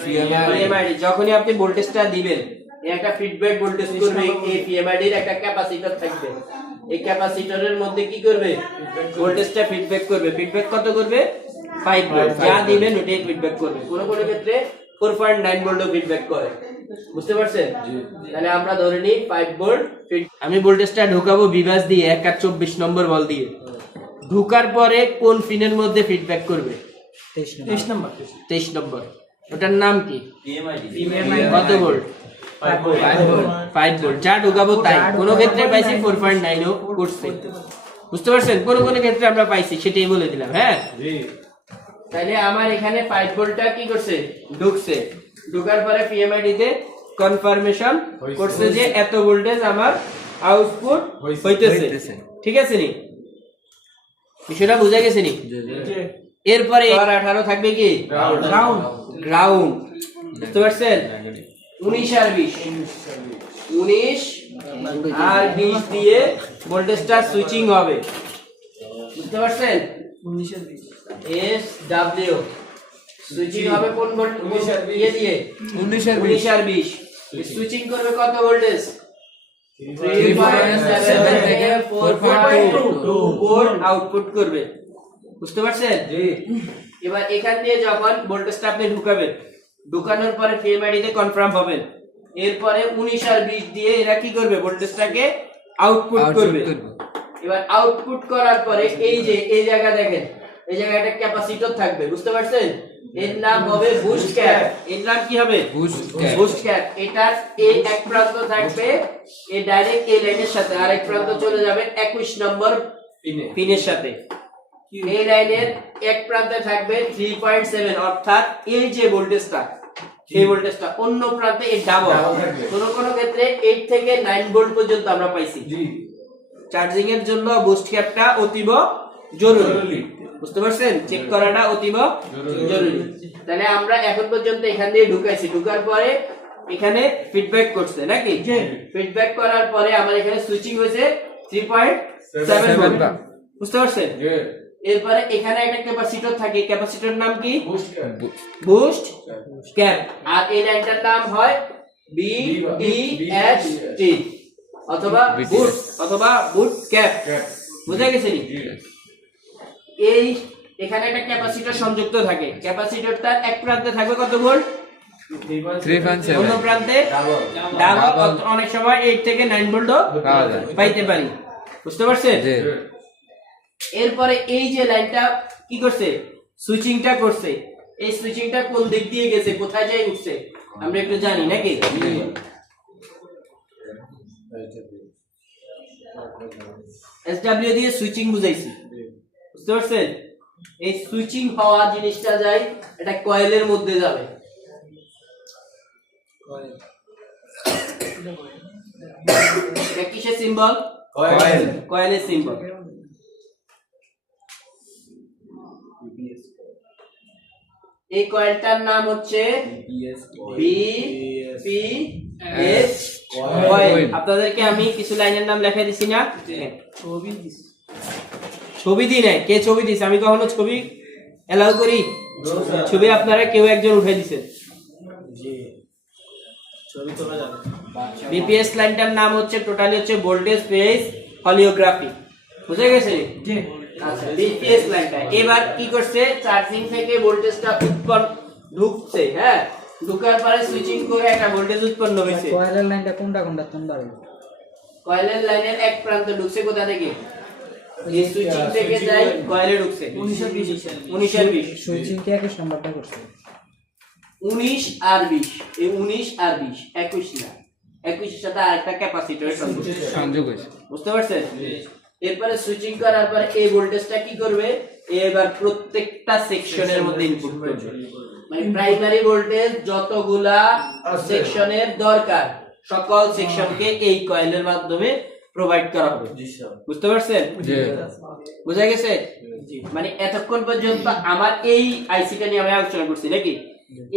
পিএমআইডি। যখনই আপনি ভোল্টেজটা দিবেন, একটা ফিডব্যাক ভোল্টেজ করবে, এই পিএমআইডি এর একটা ক্যাপাসিটর থাকবে, এই ক্যাপাসিটরের মধ্যে কি করবে? ভোল্টেজটা ফিডব্যাক করবে। ফিডব্যাক কত করবে? 5 ভোল্ট। যা দিবেন ওটাই ফিডব্যাক করবে। কোন কোন ক্ষেত্রে 4.9 ভোল্টও ফিডব্যাক করে, বুঝতে পারছেন? তাহলে আমরা ধরে নিই 5 ভোল্ট। আমি ভোল্টেজটা ঢোকাবো বিভাস দিয়ে 1 আর 24 নম্বর বল দিয়ে। ঢোকার পরে কোন পিনের মধ্যে ফিডব্যাক করবে? 23 নম্বর। ওটার নাম কি? কত ভোল্ট? 5 ভোল্ট। যা ঢোকাবো তাই। কোন ক্ষেত্রে পাইছি 4.9 ও করছে, বুঝতে পারছেন? কোন কোন ক্ষেত্রে আমরা পাইছি সেটাই বলে দিলাম, হ্যাঁ। তাহলে আমার এখানে 5 ভোল্টটা কি করছে? ঢুকছে। ঢোকার পরে পিএমআইডি তে কনফার্মেশন করছে যে এত ভোল্টেজ আমার আউটপুট হইতেছে, ঠিক আছে নি? বিষয়টা বুঝা গেছে নি? এরপরে 18 থাকবে কি? গ্রাউন্ড, বুঝতে পারছেন? 19 আর 20 19 আর 20 দিয়ে ভোল্টেজটা সুইচিং হবে, বুঝতে পারছেন? এস ডাব্লিউ সুইচিং হবে কোন ভোল্টেজ দিয়ে 19 আর 20 সুইচিং করবে কত ভোল্টেজ 3.7 থেকে 4.2 ভোল্ট আউটপুট করবে। বুঝতে পারছেন? এবার এখান দিয়ে যখন ভোল্টেজটা আপনি ঢুকাবেন, ঢুকানোর পরে ফিএমআইডি তে কনফার্ম হবেন, এরপরে 19 আর 20 দিয়ে এরা কি করবে ভোল্টেজটাকে আউটপুট করবে। এবার আউটপুট করার পরে এই যে এই জায়গা দেখেন, এই জায়গায় একটা ক্যাপাসিটর থাকবে। বুঝতে পারছেন? এর নাম হবে বুস্ট ক্যাপ। এর নাম কি হবে? Boost cap. এটার এই এক প্রান্ত থাকবে এই ডাইরেক্ট এই লাইনের সাথে, আর এক প্রান্ত চলে যাবে 21 নম্বর পিনের সাথে। এই লাইনের এক প্রান্তে থাকবে 3.7, অর্থাৎ এই যে ভোল্টেজটা, এই ভোল্টেজটা অন্য প্রান্তে এর ডাবল। কোন ক্ষেত্রে 8 থেকে 9 ভোল্ট পর্যন্ত আমরা পাইছি। চার্জিং এর জন্য বুস্ট ক্যাপটা অতীব জরুরি। বুঝতে পারছেন? চেক করাটা অতীব জরুরি। তাহলে আমরা এখন পর্যন্ত এখান দিয়ে ঢুকাইছি, ঢুকার পরে এখানে ফিডব্যাক করছে নাকি? ফিডব্যাক করার পরে আমার এখানে সুইচিং হয়েছে 3.7 ভোল্ট। বুঝতে পারছেন? এরপরে এখানে একটা ক্যাপাসিটর থাকে, ক্যাপাসিটর নাম কি? Boost cap. আর এই লাইনটার নাম হয় BDHT অথবা বুস্ট অথবা বুট ক্যাপ। বুঝা গেছে নি? এই এখানে একটা ক্যাপাসিটর সংযুক্ত থাকে, ক্যাপাসিটরটার এক প্রান্তে থাকবে কত ভোল্ট? 3.7, অন্য প্রান্তে ডাবল। অনেক সময় 8 থেকে 9 ভোল্টও পাইতে পারি। বুঝতে পারছেন? এরপরে এই যে লাইনটা কি করছে? সুইচিংটা করছে। এই সুইচিংটা কোন দিক দিয়ে গেছে, কোথায় যায় উঠছে আমরা একটু জানি নাকি? এসডব্লিউ দিয়ে সুইচিং বুঝাইছি। বুঝতে পারছেন? এই সুইচিং হওয়া জিনিসটা যায় এটা কয়েলের মধ্যে যাবে। এটা কিসের সিম্বল? কয়েল। কয়েলের সিম্বল। এই কয়েলটার নাম হচ্ছে বিপিএস কয়েল। আপনাদেরকে আমি কিছু লাইনের নাম লেখা দিছি না? ছবি দিই নাই। কে ছবি দিছে? আমি কখনো ছবি এলাও করি? ছবি আপনারা কেউ একজন উঠে দিছেন। বিপিএস লাইনটার নাম হচ্ছে টোটালি হচ্ছে ভোল্টেজ ফেজ হলিওগ্রাফি। বুঝা গেছে? আচ্ছা, বিপিএস লাইনটা এবার কি করছে? চার্জিং থেকে ভোল্টেজটা উৎপন্ন ঢুকছে। হ্যাঁ, ঢুকার পরে সুইচিং করে একটা ভোল্টেজ উৎপন্ন হয়েছে। কয়েলের লাইনটা কোনটা কয়েলের লাইনের এক প্রান্তে ঢুকছে কোথা থেকে? এই সুইচিং থেকে যাই কয়েলে ঢুকছে 19 আর 20। সুইচিং কে 21 নাম্বারটা করছে 19 আর 20। এই 19 আর 20 21 না, 21 এর সাথে আরেকটা ক্যাপাসিটরের সংযোগ হয়েছে। বুঝতে পারছেন? এরপরে সুইচিং করার পর এই ভোল্টেজটা কি করবে? এবার প্রত্যেকটা সেকশনের মধ্যে ইনপুট করবে। মানে প্রাইমারি ভোল্টেজ যতগুলা সেকশনের দরকার সকল সেকশনকে এই কয়েলের মাধ্যমে প্রোভাইড করা হবে। বুঝতে পারছেন? বুঝা গেছে? মানে এতক্ষণ পর্যন্ত আমার এই আইসিটা নিয়ে আমি আলোচনা করছি নাকি?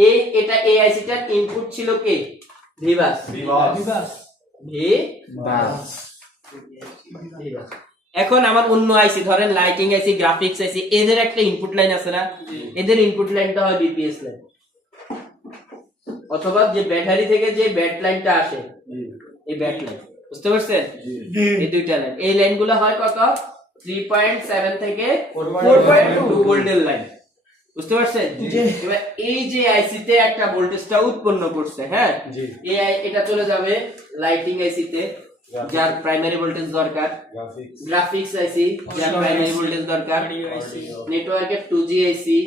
এই আইসিটার ইনপুট ছিল কে? ভিবাস। এখন আমার অন্য আইসি ধরেন লাইটিং আইসি, গ্রাফিক্স আইসি, এদের একটা ইনপুট লাইন আছে না? এদের ইনপুট লাইনটা হয় বিপিএস লাইন, অথবা যে ব্যাটারি থেকে যে ব্যাট লাইনটা আসে এই ব্যাট লাইন। বুঝতে পারছেন? এই দুইটা লাইন, এই লাইনগুলো হয় কত? 3.7 থেকে 4.2 ভোল্টের লাইন। বুঝতে পারছেন? এবার এই যে আইসিতে একটা ভোল্টেজটা উৎপন্ন করছে, হ্যাঁ, এটা চলে যাবে লাইটিং আইসিতে যার প্রাইমারি ভোল্টেজ দরকার, গ্রাফিক্স আইসি যার প্রাইমারি ভোল্টেজ দরকার, নেটওয়ার্কের 2G আইসি,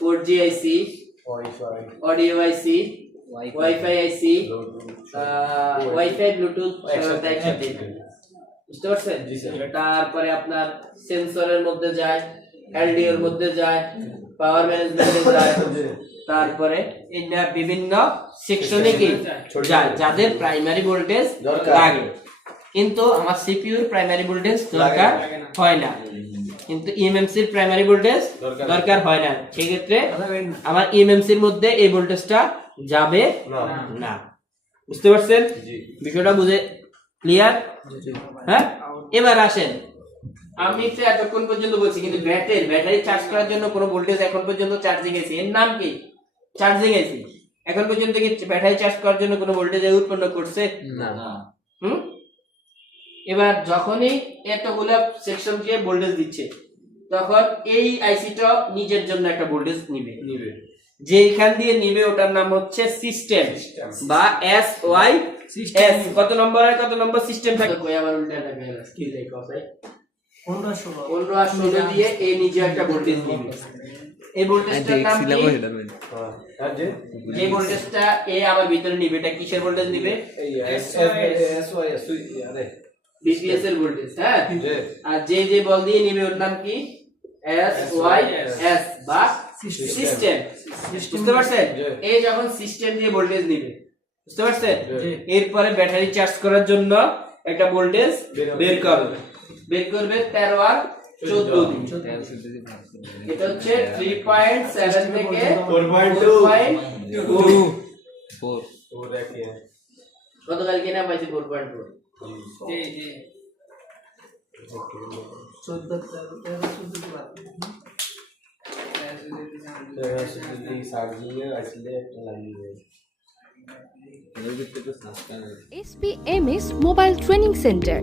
4G আইসি, অডিও আইসি, ওয়াইফাই আইসি, ওয়াইফাই ব্লুটুথ একসাথে। বুঝতে পারছেন? তারপরে আপনার সেন্সরের মধ্যে যায়, এলডিও এর মধ্যে যায়, পাওয়ার ম্যানেজমেন্টে যায়, তারপরে এটা বিভিন্ন সেকশনে কি যায় যাদের প্রাইমারি ভোল্টেজ লাগে। কিন্তু আমার সিপিইউর প্রাইমারি ভোল্টেজ দরকার হয় না, কিন্তু ইএমএমসির প্রাইমারি ভোল্টেজ দরকার হয় না। সেই ক্ষেত্রে আমার ইএমএমসির মধ্যে এই ভোল্টেজটা যাবে না। বুঝতে পারছেন? বিষয়টা বুঝে ক্লিয়ার? হ্যাঁ, এবার আসেন আমি তো এতক্ষণ পর্যন্ত বলছি কিন্তু ব্যাটারি চার্জ করার জন্য কোনো ভোল্টেজ এখন পর্যন্ত চার্জিং গেছে, এর নাম কি? চার্জিং গেছে। এখন পর্যন্ত কি ব্যাটারি চার্জ করার জন্য কোনো ভোল্টেজ উৎপন্ন করছে? না। এবার যখনই এতগুলা সেকশন দিয়ে ভোল্টেজ দিচ্ছে তখন এই আইসিটা নিজের জন্য একটা ভোল্টেজ নিবে, যে এখান দিয়ে নিবে ওটার নাম হচ্ছে সিস্টেম বা SY এস। কত নম্বর সিস্টেম থাকে? কই আবার উল্টা থাকে কি লেখা আছে 15 আর 16 দিয়ে এই নিজে একটা ভোল্টেজ নিবে। এই ভোল্টেজটার নাম কি? যে ভোল্টেজটা এ আবার ভিতরে নিবে এটা কিসের ভোল্টেজ নিবে? বিপিএস এর ভোল্টেজ। হ্যাঁ, আর যে বল দিয়ে নিবে ওর নাম কি? SYS বা সিস্টেম। বুঝতে পারছেন? এই যখন সিস্টেম দিয়ে ভোল্টেজ নিবে, বুঝতে পারছেন? এরপরে ব্যাটারি চার্জ করার জন্য একটা ভোল্টেজ বের করবে 13 আর 14 দিন। এটা হচ্ছে 3.7 থেকে 4.2 কত কালকে না পাইছি 4.2 SPMS মোবাইল ট্রেনিং সেন্টার,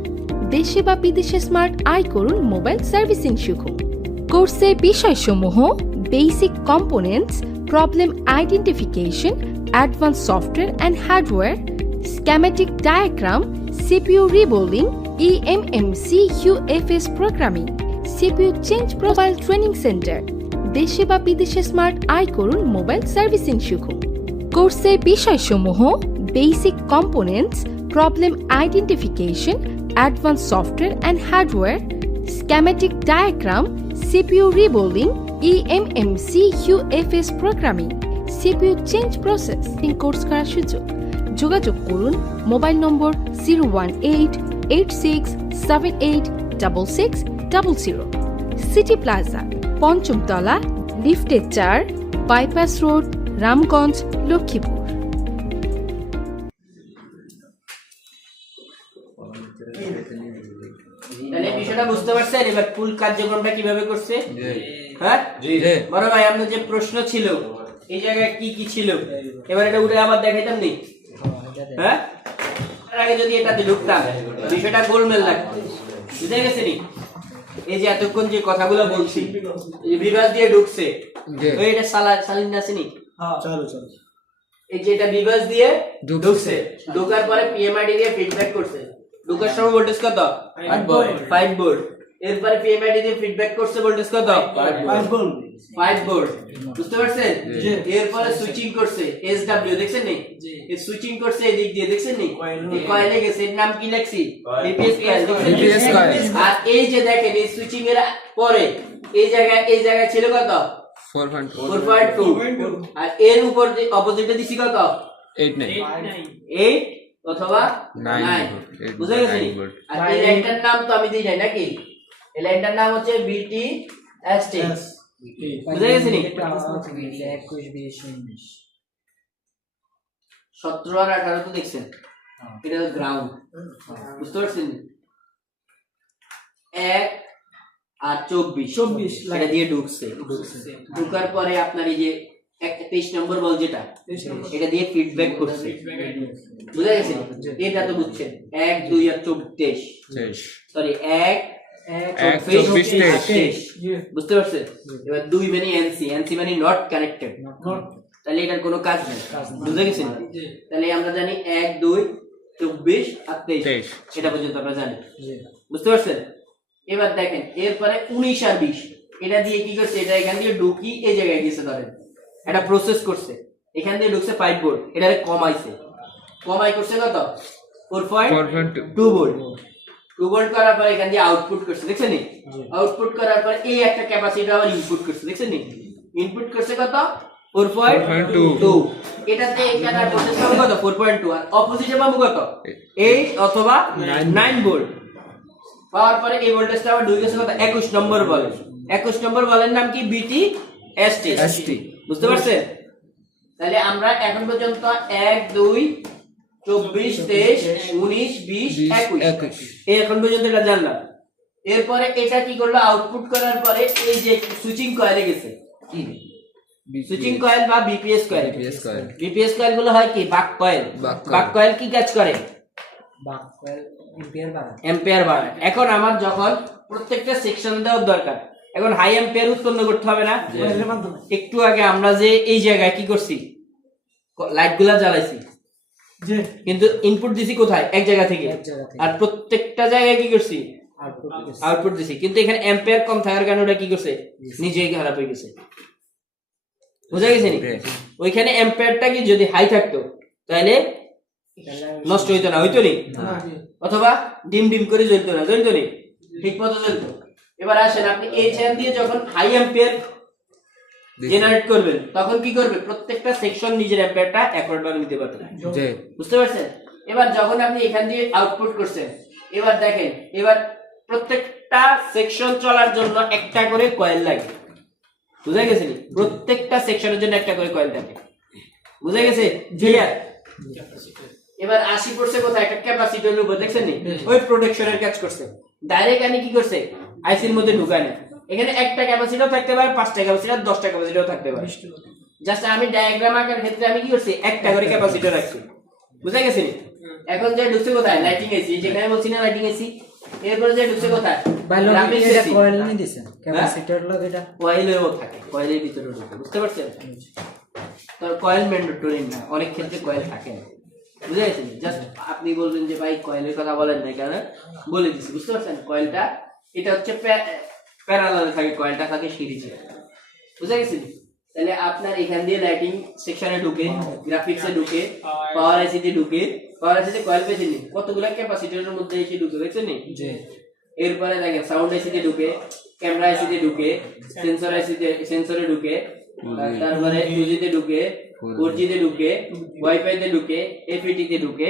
দেশে বা বিদেশে স্মার্ট আই করুন মোবাইল সার্ভিসিং শিখুন। কোর্সে বিষয়সমূহ basic components, problem identification, advance software and hardware, schematic diagram, CPU রিবোলিং, EMMC UFS programming, CPU change mobile training centre, দেশে বা বিদেশে স্মার্ট আই করুন মোবাইল সার্ভিসিং শিখুন। কোর্সে বিষয়সমূহ basic components, problem identification, advance software and hardware, schematic diagram, CPU রিবোলিং, EMMC UFS programming, CPU change processing course করার সুযোগ। যোগাযোগ করুন মোবাইল নম্বর 01886786600, সিটি প্লাজা, পঞ্চম তলা, লিফটে 4, বাইপাস রোড, রামগঞ্জ, লক্ষ্মীপুর। তাহলে বিষয়টা বুঝতে পারছেন? এবার ফুল কার্যক্রমটা কিভাবে করছে? হ্যাঁ বড় ভাই, আপনার যে প্রশ্ন ছিল এই জায়গায় কি কি ছিল, এবার এটা উঠে আবার দেখাইতাম নি? হ্যাঁ, এর আগে যদি এটাতে ঢুকতাম বিষয়টা গোলমেল লাগতো। বুঝে গেছে নি? এই যে এতক্ষণ যে কথাগুলো বলছি, এই বিভাগ দিয়ে ঢুকছে, ওই এটা সালিন আসেনি? এই যে এটা বিভাগ দিয়ে ঢুকছে, ঢোকার পরে পিএমআইডি দিয়ে ফিডব্যাক করছে। ঢোকার সময় ভোল্টেজ কত? 5 ভোল্ট। এরপরে পিএমআইডি দিয়ে ফিডব্যাক করছে ভোল্টেজ কত? 5 ভোল্ট। বুঝতে পারছেন? এরপরে সুইচিং করছে এসডব্লিউ, দেখছেন নি? এই সুইচিং করছে এদিক দিয়ে, দেখছেন নি? এই কয়েলে গেছে, এর নাম কি লিখছি? BPS coil. আর এই যে দেখেন এই সুইচিং এর পরে এই জায়গায় ছিল কত? 4.2। আর এর উপর যে অপোজিটে দিছি কত? 8 অথবা 9। বুঝে গেছেন? আর এই লাইনটার নাম তো আমি দিই নাই নাকি? এই লাইনটার নাম হচ্ছে BTST। বুঝে গেছেন? 17 আর 18 তো দেখছেন, এটা গ্রাউন্ড। বুঝতে পারছেন? 1 আর 24 এটা দিয়ে ঢুকছে। ঢুকার পরে আপনার এই যে 23 নম্বর বল যেটা, এটা দিয়ে ফিডব্যাক করছে। বুঝা গেছে? এটা তো বুঝছেন, 1 2 আর 24, সরি 1 24 23। বুঝতে পারছেন? এবার 2 মানে এনসি মানে নট কানেক্টেড, তাহলে এটার কোনো কাজ নেই। বুঝে গেছেন? তাহলে আমরা জানি 1 2 24 আর 23, এটা পর্যন্ত আমরা জানি। বুঝতে পারছেন? এবার দেখেন এরপরে 19 আর 20 এটা দিয়ে কি করছে? এটা এখান দিয়ে ঢুকি এই জায়গায় গেছে, ধরেন এটা প্রসেস করছে, এখান দিয়ে ঢুকছে 5 ভোল্ট, এটারে কমাই করছে কত? 4.2 ভোল্ট। 2 ভোল্ট করার পর এখান দিয়ে আউটপুট করছে, দেখছেন নি? আউটপুট করার পর এই একটা ক্যাপাসিটর আবার ইনপুট করছে, দেখছেন নি? ইনপুট করছে কত? 4.2। এটাতে এখানে প্রসেস পাবো কত? 4.2। আর অপোজিটে পাবো কত? 8 অথবা 9 ভোল্ট। পাওয়ার পরে এই ভোল্টেজটা আবার ঢুকে গেছে কত? 21 নম্বর বল। 21 নম্বর বলের নাম কি? BTST। বুঝতে পারছেন? তাহলে আমরা এখন পর্যন্ত 1 2 24 23 19 20 21 এই এখন পর্যন্ত এটা জানলাম। এরপরে এটা কি করলো, আউটপুট করার পরে এই যে সুইচিং কয়েলে গেছে, কি সুইচিং কয়েল বা বিপিএস কয়েল। বিপিএস কয়েল গুলো হয় কি বাক কয়েল। বাক কয়েল কি কাজ করে, এম্পিয়ার বাড়ায়। এখন আমার যখন প্রত্যেকটা সেকশন দেওয়ার দরকার, এখন হাই এম্পিয়ার উৎপন্ন করতে হবে না। একটু আগে আমরা যে এই জায়গায় কি করছি, লাইট গুলা জ্বালাইছি, কিন্তু ইনপুট দিছি কোথায়, এক জায়গা থেকে, আর প্রত্যেকটা জায়গায় কি করছি, আউটপুট দিছি। কিন্তু এখানে এম্পিয়ার কম থাকার কারণে ওটা কি করছে, নিজেই খারাপ হয়ে গেছে। বুঝা গেছে নি? ওইখানে এম্পিয়ারটা কি যদি হাই থাকতো তাহলে নষ্ট হইতো না, হইতো নি, অথবা ডিম ডিম করে জ্বলতো না, জ্বলতো নি, ঠিক মতো জ্বলতো। এবার আসেন আপনি এই চ্যান দিয়ে যখন হাই এম্পিয়ার জেনারেট করবেন তখন কি করবে, প্রত্যেকটা সেকশন নিজের এম্পিয়ারটা অ্যাকুরেট ভাবে নিতে পারবে না। বুঝতে পারছেন? এবার যখন আপনি এখান দিয়ে আউটপুট করছেন, এবার দেখেন, এবার প্রত্যেকটা সেকশন চলার জন্য একটা করে কয়েল লাগে। বুঝা গেছে নি? প্রত্যেকটা সেকশনের জন্য একটা করে কয়েল থাকে। বুঝা গেছে? ক্লিয়ার? এবার 80 পড়ছে কোথায়, একটা ক্যাপাসিটরের উপর, দেখছেন নি? ওই প্রোটেকশনের কাজ করছে। ডাইরেক্ট আনি কি করছে, আইসির মধ্যে ঢুকায় না। এখানে একটা ক্যাপাসিটর থাকতে পারে, 5টা ক্যাপাসিটর, 10টা ক্যাপাসিটর থাকতে পারে। জাস্ট আমি ডায়াগ্রাম আঁকার ক্ষেত্রে আমি কি করছি, একটা করে ক্যাপাসিটর রাখছি। বুঝা গেছে নি? এখন যে ঢুকছে কোথায়, লাইটিং এসি, যেখানে বলছি না লাইটিং এসি, এরপরে যে ঢুকছে কোথায়, কয়েল নি দিছেন, ক্যাপাসিটর লগ এটা কয়েলের মধ্যে থাকে, কয়েলের ভিতরে ঢুকে। বুঝতে পারছেন? তো কয়েল ম্যান্ডেটরি না, অনেক ক্ষেত্রে কয়েল থাকে না। বুঝা গেছে? জাস্ট আপনি বলবেন যে ভাই কয়েলের কথা বলেন না কেন, বলে দিচ্ছি। বুঝতে পারছেন? কয়েলটা এটা হচ্ছে প্যারালালে থাকে, কয়েলটা থাকে সিরিজে। বুঝা গেছে? তাহলে আপনার এখান দিয়ে লাইটিং সেকশনে ঢুকে, গ্রাফিক্সে ঢুকে, পাওয়ার আইসিতে ঢুকে, পাওয়ার আইসিতে কয়েল পেয়েছে নি, কতগুলো ক্যাপাসিটরের মধ্যে এসে ঢুকে, দেখছেন নি? এরপরে দেখেন সাউন্ড আইসিতে ঢুকে, ক্যামেরা আইসিতে ঢুকে, সেন্সর আইসিতে, সেন্সরে ঢুকে, তারপরে 2G তে ঢুকে, 4G তে ঢুকে, ওয়াইফাই তে ঢুকে, এফইটি তে ঢুকে,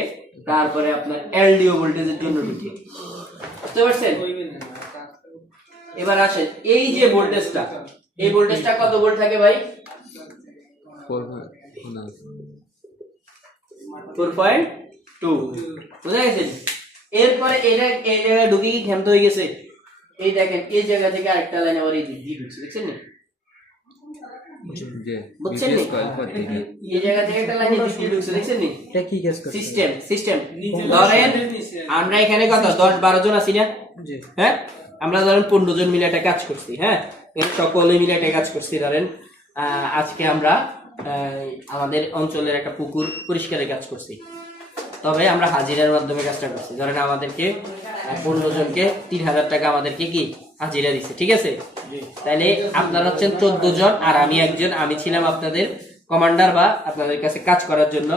তারপরে আপনার এলডিও ভোল্টেজের জন্য ঢুকে। বুঝতে পারছেন? এবার আসেন এই যে ভোল্টেজটা, এই ভোল্টেজটা কত ভোল্ট থাকে ভাই? 4.2। বুঝা গেছে? এরপরে এটা এই জায়গায় ঢুকে কি ক্ষান্ত হয়ে গেছে, এই দেখেন এই জায়গা থেকে আরেকটা লাইন আবার এই দিক দিয়ে ঢুকছে, দেখছেন না? বুঝছেন নি? এই জায়গা থেকে একটা লাইন এই দিক ঢুকছে, দেখছেন নি? এটা কি কাজ করছে, সিস্টেম ধরেন আমরা এখানে কত 10-12 জন আছি না? হ্যাঁ, আমরা ধরেন 15 জন মিলে একটা কাজ করছি। হ্যাঁ, সকলে মিলে একটা কাজ করছি। ধরেন আজকে আমরা আমাদের অঞ্চলের একটা পুকুর পরিষ্কারের কাজ করছি, তবে আমরা হাজিরার মাধ্যমে কাজটা করছি। ধরেন আমাদেরকে 15 জনকে 3000 টাকা আমাদেরকে কি হাজিরা দিচ্ছে, ঠিক আছে? তাহলে আপনারা হচ্ছেন 14 জন আর আমি একজন, আমি ছিলাম আপনাদের কমান্ডার বা আপনাদের কাছে কাজ করার জন্য,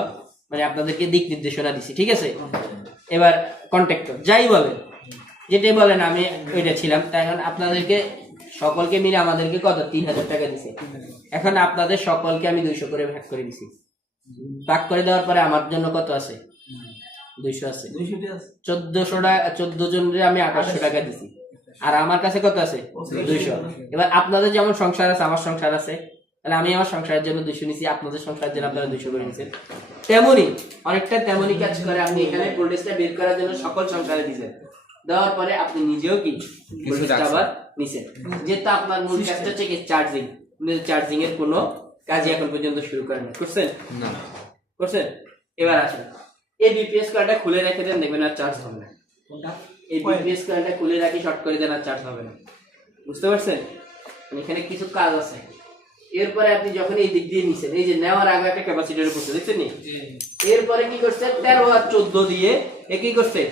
মানে আপনাদেরকে দিক নির্দেশনা দিছি, ঠিক আছে? এবার কন্ট্রাক্টর যাই বলেন, যেটাই বলেন, আমি ওইটা ছিলাম। তাই এখন আপনাদেরকে সকলকে মিলে আমাদেরকে কত 3000 টাকা দিছে। এখন আপনাদের সকলকে আমি 200 করে ভাগ করে দিছি। ভাগ করে দেওয়ার পরে আমার জন্য কত আছে, 200 আছে। 1400 টাকা, 14 জনের আমি 2800 টাকা দিছি, আর আমার কাছে কত আছে, 200। এবার আপনাদের যেমন সংসার আছে, আমার সংসার আছে, তাহলে আমি আমার সংসারের জন্য 200 নিছি, আপনাদের সংসারের জন্য আপনারা 200 করে নিছেন। তেমনি অনেকটা তেমনি কাজ করে আপনি এখানে ভোল্টেজটা বের করার জন্য সকল সংসারে দিবেন, দেওয়ার পরে আপনি নিজেও কি ভোল্টেজটা আবার নিছেন। যেহেতু আপনার মূল কাজটা হচ্ছে কি চার্জিং, চার্জিং এর কোনো কাজ এখন পর্যন্ত শুরু করেন না, করছেন না? করছেন? এবার আসেন এই বিপিএস কয়েলটা খুলে রেখে দেন, দেখবেন আর চার্জ হবে না। এই বিপিএস কয়েলটা খুলে রাখি, শর্ট করে দেন, আর চার্জ হবে না। বুঝতে পারছেন? এখানে কিছু কাজ আছে। এরপরে আপনি যখন এই দিক দিয়ে নিছেন, এই যে নেওয়ার আগে একটা ক্যাপাসিটর করতে, দেখছেন নি? এরপরে কি করছে, 13 আর 14 দিয়ে এ কি করছে,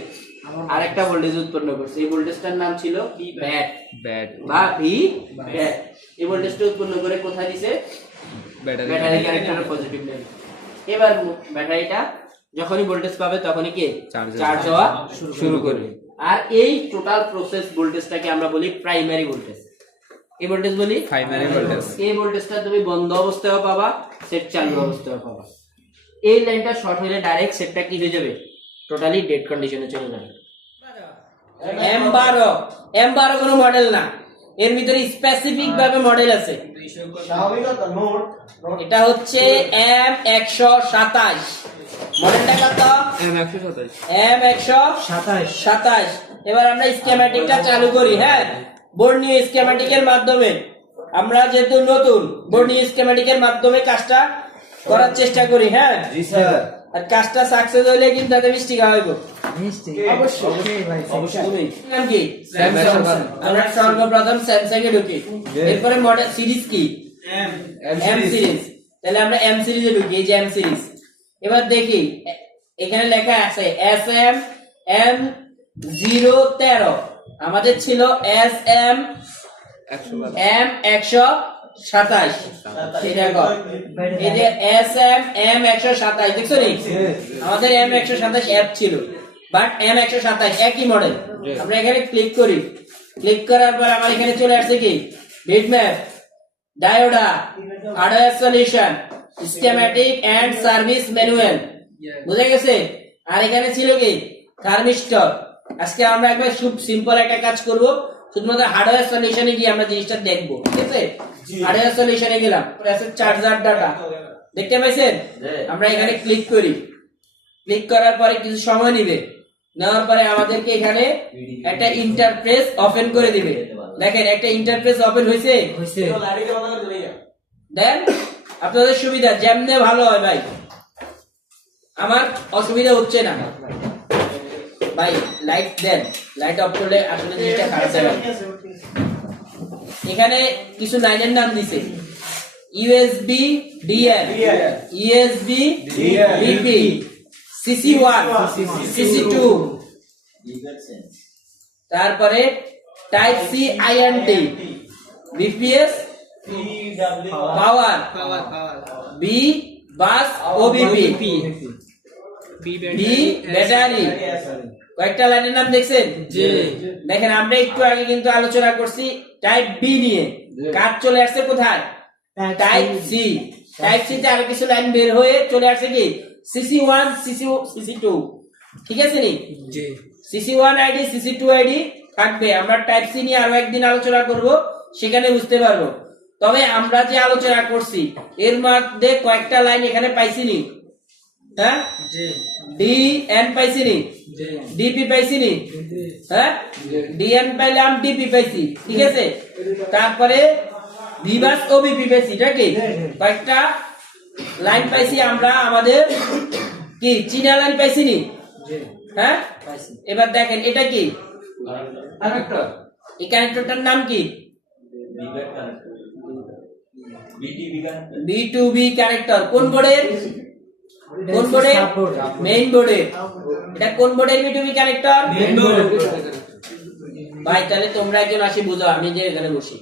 আরেকটা ভোল্টেজ উৎপন্ন করছে। এই ভোল্টেজটার নাম ছিল ব্যাট বা ভি ব্যাট। এই ভোল্টেজটা উৎপন্ন করে কোথায় দিছে, ব্যাটারি ক্যারেক্টারের পজিটিভ নেই। এবার ব্যাটারিটা যখনই ভোল্টেজ পাবে তখনই কি চার্জ হওয়া শুরু করবে। আর এই টোটাল প্রসেস ভোল্টেজটাকে আমরা বলি প্রাইমারি ভোল্টেজ। এই ভোল্টেজ বলি প্রাইমারি ভোল্টেজ। এই ভোল্টেজটা তুমি বন্ধ অবস্থায়ও পাবা, সেট চালু অবস্থায়ও পাবা। এই লাইনটা শর্ট হলে ডাইরেক্ট সেটটা কি হয়ে যাবে, টোটালি ডেড কন্ডিশনে চলে যাবে। M12 কোনো মডেল না, এর ভিতরে স্পেসিফিক ভাবে মডেল আছে। এটা হচ্ছে M127 মডেলটা কত, M127 এবার আমরা স্কিমেটিকটা চালু করি। হ্যাঁ, বোর্ড নিউ স্কিমেটিকের মাধ্যমে আমরা যেহেতু নতুন, বোর্ড নিউ স্কিমেটিকের মাধ্যমে কাজটা করার চেষ্টা করি। হ্যাঁ জি স্যার। আর কাজটা সাকসেস হইলে কিন্তু তাতে মিষ্টি খাওয়া হইব। মিষ্টি অবশ্যই। ওকে ভাই তুমি নাম কি? আমরা সর্বপ্রথম স্যামসাং এ ঢুকি, এরপরে মডেল সিরিজ কি? M series. তাহলে আমরা এম সিরিজে ঢুকি, এই যে এম সিরিজ। এবার দেখি এখানে লেখা আছে SM M013, আমাদের ছিল SM M127। এটা কর, এই যে SM M127 দেখছো নি? আমাদের M127 অ্যাপ ছিল, বাট M127 একই মডেল। আমরা এখানে ক্লিক করি, ক্লিক করার পর আমার এখানে চলে আসছে কি? বিটম্যাপ, ডায়োডা, hardware solution, schematic and service manual. বুঝা গেছে? আর এখানে ছিল কি? থার্মিস্টর। আজকে আমরা একবার খুব সিম্পল একটা কাজ করব, শুধুমাত্র হার্ডওয়্যার সলিউশনে গিয়ে আমরা জিনিসটা দেখবো। ঠিক আছে, হার্ডওয়্যার সলিউশনে গেলাম, চার্জার ডাটা দেখতে পাইছেন? আমরা এখানে ক্লিক করি, ক্লিক করার পরে কিছু সময় নিবে, নেওয়ার পরে আমাদেরকে এখানে একটা ইন্টারফেস ওপেন করে দিবে। দেখেন একটা ইন্টারফেস ওপেন হয়েছে। দেন আপনাদের সুবিধা যেমনে ভালো হয় ভাই, আমার অসুবিধা হচ্ছে না ভাই। লাইট দেন, লাইট অফ করলে আসলে জিনিসটা খারাপ হবে। এখানে কিছু লাইনের নাম দিছে, USB DN, USB BP, CC1, CC2, তারপরে টাইপ সি INT, BPS পাওয়ার, B বাস OBP, B ব্যাটারি। কয়েকটা লাইনের নাম দেখছেন? দেখেন আমরা একটু আগে কিন্তু আলোচনা করছি টাইপ বি নিয়ে, কাজ চলে আসছে কোথায়? Type C. টাইপ সি তে আরো কিছু লাইন বের হয়ে চলে আসছে কি? CC1, CC2। ঠিক আছে নি? CC1 আইডি, CC2 আইডি থাকবে। আমরা টাইপ সি নিয়ে আরো একদিন আলোচনা করব, সেখানে বুঝতে পারবো। তবে আমরা যে আলোচনা করছি এর মধ্যে কয়েকটা লাইন এখানে পাইছি নি? হ্যাঁ, DN পাইছি নি? DP পাইছি নি? হ্যাঁ, DN পাইলাম, DP পাইছি। ঠিক আছে, তারপরে ভিভাস OBP পাইছি। এটা কি? কয়েকটা লাইন পাইছি আমরা, আমাদের কি চীনা লাইন পাইছি নি? হ্যাঁ, এবার দেখেন এটা কি? এই কানেক্টরটার নাম কি? B2B connector. কোন বোর্ডের? কোন বোর্ডের? মেইন বোর্ডের। এটা কোন বোর্ডের B2B কানেক্টর? Main board. ভাই তাহলে তোমরা একজন আসি বুঝো, আমি যে এখানে বসি।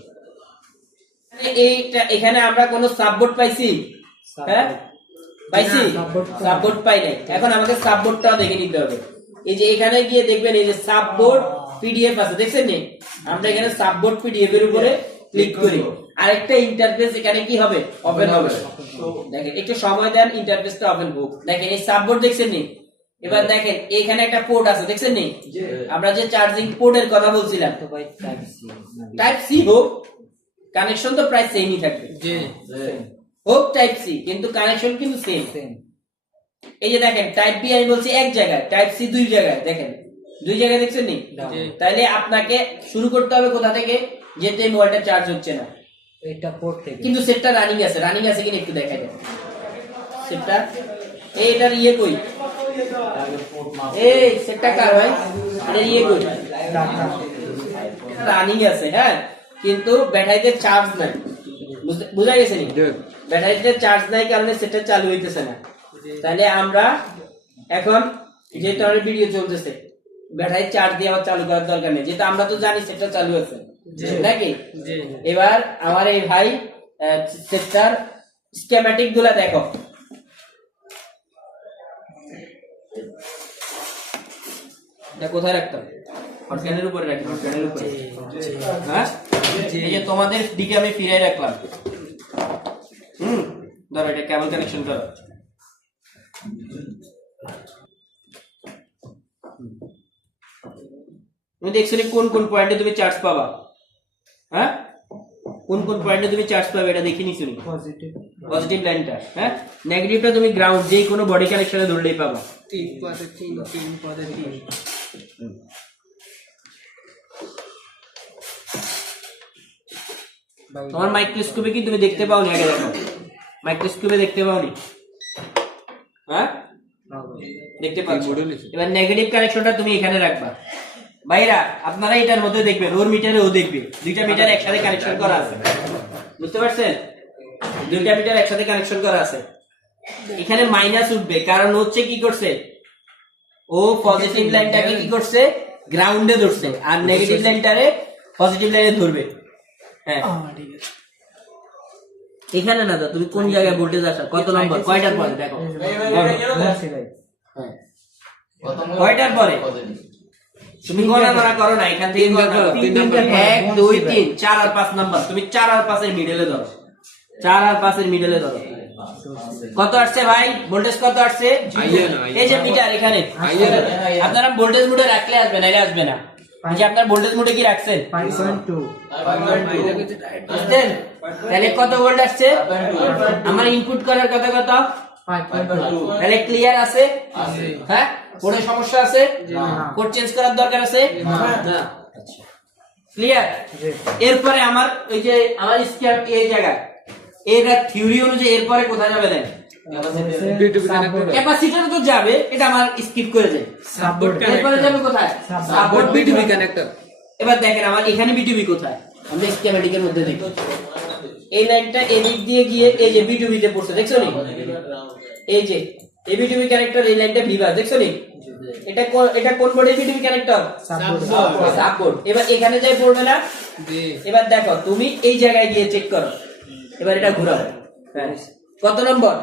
এইটা এখানে আমরা কোন সাববোর্ড পাইছি? হ্যাঁ পাইছি? সাববোর্ড পাই নাই। এখন আমাকে সাববোর্ডটাও দেখে নিতে হবে। এই যে এখানে গিয়ে দেখবেন এই যে সাববোর্ড PDF আছে, দেখছেন নি? আমরা এখানে সাববোর্ড PDF এর উপরে ক্লিক করি, আরেকটা ইন্টারফেস এখানে কি হবে? ওপেন হবে। দেখেন একটু সময় দেন, ইন্টারফেসটা ওপেন হোক। দেখেন এই সাববোর্ড দেখছেন নি? এবার দেখেন এখানে একটা পোর্ট আছে, দেখছেন নি? আমরা যে চার্জিং পোর্টের কথা বলছিলাম, টাইপ সি হোক, কানেকশন তো প্রায় সেমই থাকবে। হোক টাইপ সি, কিন্তু কানেকশন কিন্তু সেম। এই যে দেখেন টাইপ বি আমি বলছি এক জায়গায়, টাইপ সি দুই জায়গায়। দেখেন দুই জায়গায়, দেখছেন নি? তাহলে আপনাকে শুরু করতে হবে কোথা থেকে? যেতে মোবাইলটা চার্জ হচ্ছে না, এটা পোর্ট থেকে। কিন্তু সেটটা রানিং আছে। রানিং আছে কিনা একটু দেখা যায়। সেটটা এইটার ইয়ে কই? এই সেটটা কার ভাই? এটা ইয়ে কই? রানিং আছে, হ্যাঁ, কিন্তু ব্যাটারিতে চার্জ নাই। বুঝা গেছে নি? ব্যাটারিতে চার্জ নাই কারণে সেটা চালু হইতেছে না। তাহলে আমরা এখন যেহেতু আমাদের ভিডিও চলতেছে, ব্যাটারি চার্জ দিয়ে আবার চালু করার দরকার নেই, যেহেতু আমরা তো জানি সেটা চালু আছে নাকি। এবার আমার এই ভাই সেটার স্কিমেটিক গুলা দেখো। কোথায় রাখতাম? হটগানের উপরে রাখি, হটগানের উপরে। হ্যাঁ, এই যে তোমাদের দিকে আমি ফিরাই রাখলাম। ধরো এটা কেবল কানেকশন করো। তুমি দেখছিলে কোন কোন পয়েন্টে তুমি চার্জ পাবা? হ্যাঁ, কোন কোন পয়েন্টে তুমি চার্জ পাবে এটা দেখে নিছো? পজিটিভ লাইনটা। হ্যাঁ, নেগেটিভটা তুমি গ্রাউন্ড যেই কোনো বডি কানেকশনে ধরলেই পাবা। তোমার মাইক্রোস্কোপে কি তুমি দেখতে পাওনি? আগে দেখো, মাইক্রোস্কোপে দেখতে পাওনি? হ্যাঁ, দেখতে পাচ্ছ। এবার নেগেটিভ কানেকশনটা তুমি এখানে রাখবা। ভাইরা আপনারা এটার মধ্যে দেখবেন, ওর মিটারে ও দেখবে, দুইটা মিটার একসাথে কানেকশন করা আছে, বুঝতে পারছেন? দুইটা মিটার একসাথে কানেকশন করা আছে। এখানে মাইনাস উঠবে, কারণ হচ্ছে কি করছে, ও পজিটিভ লাইনটাকে কি করছে, গ্রাউন্ডে ধরছে, আর নেগেটিভ লাইনটারে পজিটিভ লাইনে ধরবে। হ্যাঁ, এখানে না, তুমি কোন জায়গায় ভোল্টেজ আসা, কত নম্বর, কয়টার পরে দেখো, হ্যাঁ, কয়টার পরে তুমি গণনা করো না, এখান থেকে 1 2 3 4 আর 5 নাম্বার, তুমি 4 আর 5 এর মিডলে ধরো, 4 আর 5 এর মিডলে ধরো। কত আসছে ভাই, ভোল্টেজ কত আসছে? এই যে মিটার এখানে আপনারা ভোল্টেজ মোডে রাখলে আসবে না, এটা আসবে না। এই যে আপনার ভোল্টেজ মোডে কি রাখছেন? 5.2। বুঝছেন? তাহলে কত ভোল্ট আসছে? আমার ইনপুট করার কত কত? 5.2। তাহলে ক্লিয়ার আছে? হ্যাঁ, কোনো সমস্যা আছে? কোড চেঞ্জ করার দরকার আছে? না। ক্লিয়ার? এরপরে আমার ওই যে আমার স্কয়ার এই জায়গায় এটা থিওরি অনুযায়ী এরপরে কোথায় যাবে দেন? ক্যাপাসিটর তো যাবে, এটা আমার স্কিপ করে যায়। এরপরে যাবে কোথায়? Support বিটুবি connector. এবার দেখেন আমার এখানে বিটুবি কোথায়, আমরা স্কিমেটিকের মধ্যে দেখি। এই লাইনটা এদিক দিয়ে গিয়ে এই যে বিটুবি তে পড়ছে, দেখছো নি? এই যে এই বিটুবি কানেক্টর, এই লাইনটা ভিভা, দেখছো নি? এটা কোন বোর্ডের বিটুবি কানেক্টর? সাপোর্ট। এবার এখানে যাই পড়বে না। এবার দেখো তুমি এই জায়গায় গিয়ে চেক করো, এবার এটা ঘোরাও। কত নম্বর?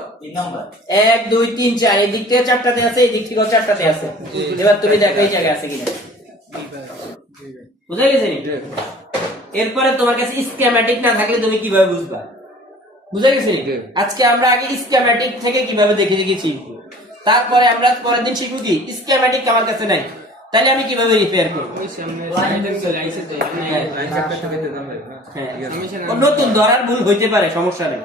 1 2 3 4, এই দিক থেকে 4টাতে আছে, এই দিক থেকে 4টাতে আছে। এবার তুমি দেখো এই জায়গায় আছে কিনা, বুঝা গেছে নি? এরপরে তোমার কাছে স্কিমেটিক না থাকলে তুমি কিভাবে বুঝবা? বুঝা গেছে নি? আজকে আমরা আগে স্কিমেটিক থেকে কিভাবে দেখে দেখেছি, তারপরে আমরা পরের দিন শিখব কি স্কিমেটিক আমার কাছে নাই, তাহলে আমি কিভাবে রিপেয়ার করব? নতুন ধরার ভুল হইতে পারে, সমস্যা নেই।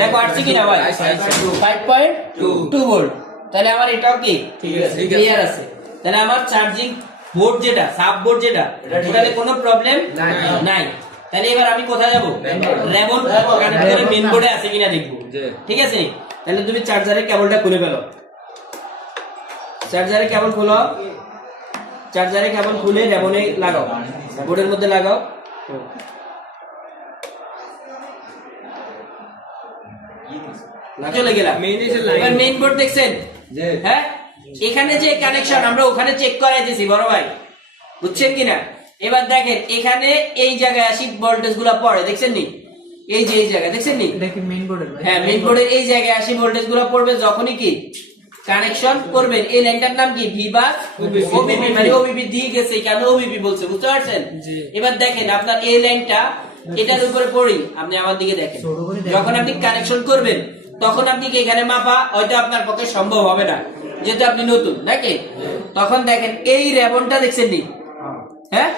দেখো আসছে কিনা ভাই, 5.2 ভোল্ট। তাহলে আমার এটাও কি ক্লিয়ার আছে? তাহলে আমার চার্জিং বোর্ড যেটা, সাব বোর্ড যেটা, ওটাতে কোনো প্রবলেম নাই। তাহলে এবার আমি কোথায় যাব? রেমন কানেক্টরে মেইন বোর্ডে আছে কিনা দেখবো, ঠিক আছে? তাহলে তুমি চার্জারের কেবলটা খুলে ফেলো, চার্জারের কেবল খোলো, চার্জারের কেবল খুলে রেমনে লাগাও, বোর্ডের মধ্যে লাগাও। চলে গেলাম। এবার মেইন বোর্ড দেখছেন? হ্যাঁ, এখানে যে কানেকশন আমরা ওখানে চেক করাইতেছি বড় ভাই, বুঝছেন কিনা? এবার দেখেন এখানে এই জায়গায় আসি ভোল্টেজ গুলা পড়ে, দেখছেন নি? এই যে এই জায়গা দেখছেন নি? হ্যাঁ, মেইন বোর্ডের এই জায়গায় আসি ভোল্টেজ গুলা পড়বে যখনই কি কানেকশন করবেন। এই লাইনটার নাম কি? ভিভা ওবিপি, মানে ওবিপি দিয়ে গেছে, কেন ওবিপি বলছে, বুঝতে পারছেন? এবার দেখেন আপনার এই লাইনটা এটার উপরে পড়ি, আপনি আমার দিকে দেখেন, যখন আপনি কানেকশন করবেন তখন আপনি কি এখানে মাপা হয়তো আপনার পক্ষে সম্ভব হবে না, যেহেতু আপনি নতুন নাকি। তখন দেখেন এই রেবনটা দেখছেন নি? হ্যাঁ,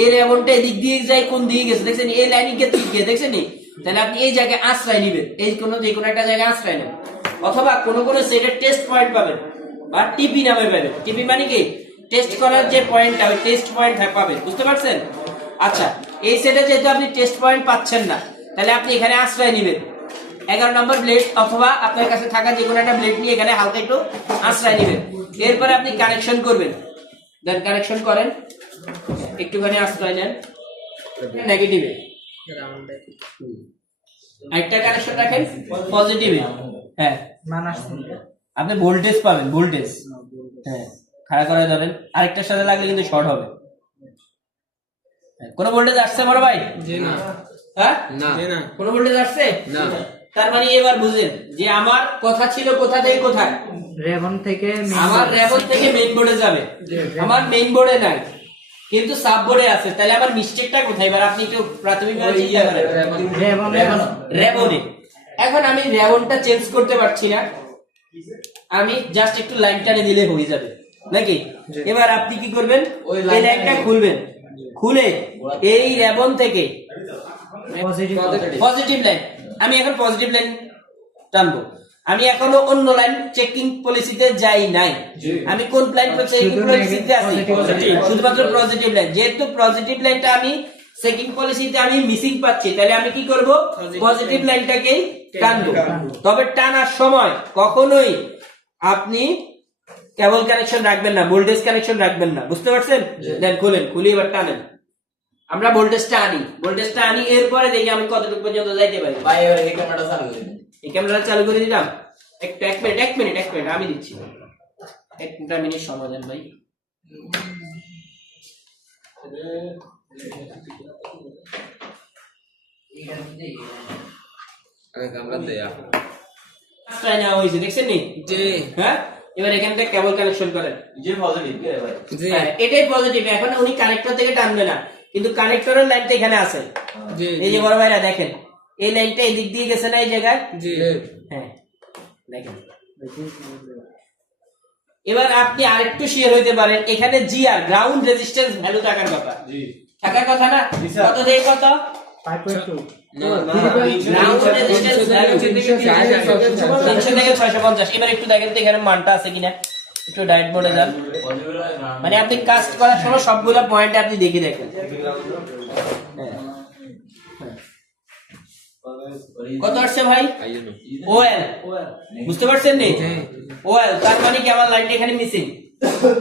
এই রেবনটা এদিক দিয়ে যায়, কোন দিকে গেছে দেখছেন? এই লাইন গিয়ে দেখছেন নি? তাহলে আপনি এই জায়গায় আশ্রয় নিবেন, এই যে কোনো একটা জায়গায় আশ্রয় নেবেন, অথবা কোনো সেটের টেস্ট পয়েন্ট পাবেন বা টিপি নামে পাবেন। টিপি মানে কি? টেস্ট করার যে পয়েন্টটা, ওই টেস্ট পয়েন্ট পাবেন, বুঝতে পারছেন? আচ্ছা, এই সেটে যেহেতু আপনি টেস্ট পয়েন্ট পাচ্ছেন না, তাহলে আপনি এখানে আশ্রয় নিবেন 11 নম্বর ব্লেড, অথবা আপনার কাছে থাকা যে কোনো একটা ব্লেড নিয়ে এখানে হালকা একটু আশ্রয় নিবেন। এরপরে আপনি কানেকশন করবেন, দেন কানেকশন করেন, একটুখানি আশ্রয় নেন নেগেটিভে, একটা কানেকশন রাখেন পজিটিভে। হ্যাঁ, আপনি ভোল্টেজ পাবেন, ভোল্টেজ। হ্যাঁ, খাড়া করে ধরেন, আরেকটার সাথে লাগলে কিন্তু শর্ট হবে। কোন ভোল্টেজ আসছে বড় ভাই? হ্যাঁ, কোন ভোল্টেজ আসছে? তার মানে এবার বুঝলেন যে আমার কথা ছিল কোথা থেকে কোথায়? রেবন থেকে। আমার রেবন থেকে মেইন বোর্ডে যাবে, আমার মেইন বোর্ডে নাই কিন্তু সাব বোর্ডে আছে। তাহলে আমার মিস্টেকটা কোথায়? এবার আপনি একটু প্রাথমিকভাবে চিন্তা করেন। রেবনে। এখন আমি রেবনটা চেঞ্জ করতে পারছি না, আমি জাস্ট একটু লাইন টানে দিলে হয়ে যাবে নাকি? এবার আপনি কি করবেন? এই লাইনটা খুলবেন, খুলে এই রেবন থেকে পজিটিভ লাইন, আমি এখন পজিটিভ লাইন টানবো। আমি এখনো অন্য লাইন চেকিং পলিসিতে যাই নাই, আমি কোন লাইন চেকিং পলিসিতে আছি? শুধুমাত্র পজিটিভ লাইন। যেহেতু পজিটিভ লাইনটা আমি চেকিং পলিসিতে আমি মিসিং পাচ্ছি, তাহলে আমি কি করব? পজিটিভ লাইনটাকেই টানবো। তবে টানার সময় কখনোই আপনি কেবল কানেকশন রাখবেন না, ভোল্টেজ কানেকশন রাখবেন না, বুঝতে পারছেন? দেন খুলেন, খুলে এবার টানেন। আমরা ভোল্টেজটা আনি, এরপরে দেখি আমি কতটুকু পর্যন্ত যাইতে পারি। ভাই এবারে এই ক্যামেরাটা চালু করে দিন। এই ক্যামেরাটা চালু করে দিলাম। এক মিনিট আমি দিচ্ছি। একটা মিনিট সময় দেন ভাই। আগে ক্যামেরা দেয়া কাজটাই নেওয়া হয়েছে, দেখছেন নি? জি হ্যাঁ, এবার এখান থেকে কেবল কানেকশন করেন। যে পজিটিভ কে ভাই? জি হ্যাঁ, এটাই পজিটিভ। এখন উনি কানেক্টর থেকে টানবে না, কিন্তু কানেক্টরের লাইনটা এখানে আছে। জি এই যে বড় ভাইরা দেখেন, এই লাইনটা এদিক দিয়ে গেছে না এই জায়গায়? জি হ্যাঁ, দেখেন। এবার আপনি আরেকটু শিওর হইতে পারেন, এখানে জিআর গ্রাউন্ড রেজিস্ট্যান্স ভ্যালু থাকার কথা। থাকার কথা না? কত দেই কত? 5.2 গ্রাউন্ড রেজিস্ট্যান্স ভ্যালু 300 থেকে 650। এবার একটু দেখেন তো এখানে মানটা আছে কিনা, একটু ডাইরেক্ট মোডে যান। মানে আপনি কাস্ট করার সময় সবগুলো পয়েন্ট আপনি দেখে দেখেন। হ্যাঁ। কত আসছে ভাই? ওএল, বুঝতে পারছেন নি? ওএল তার মানে কি আমার লাইনটা এখানে মিসিং।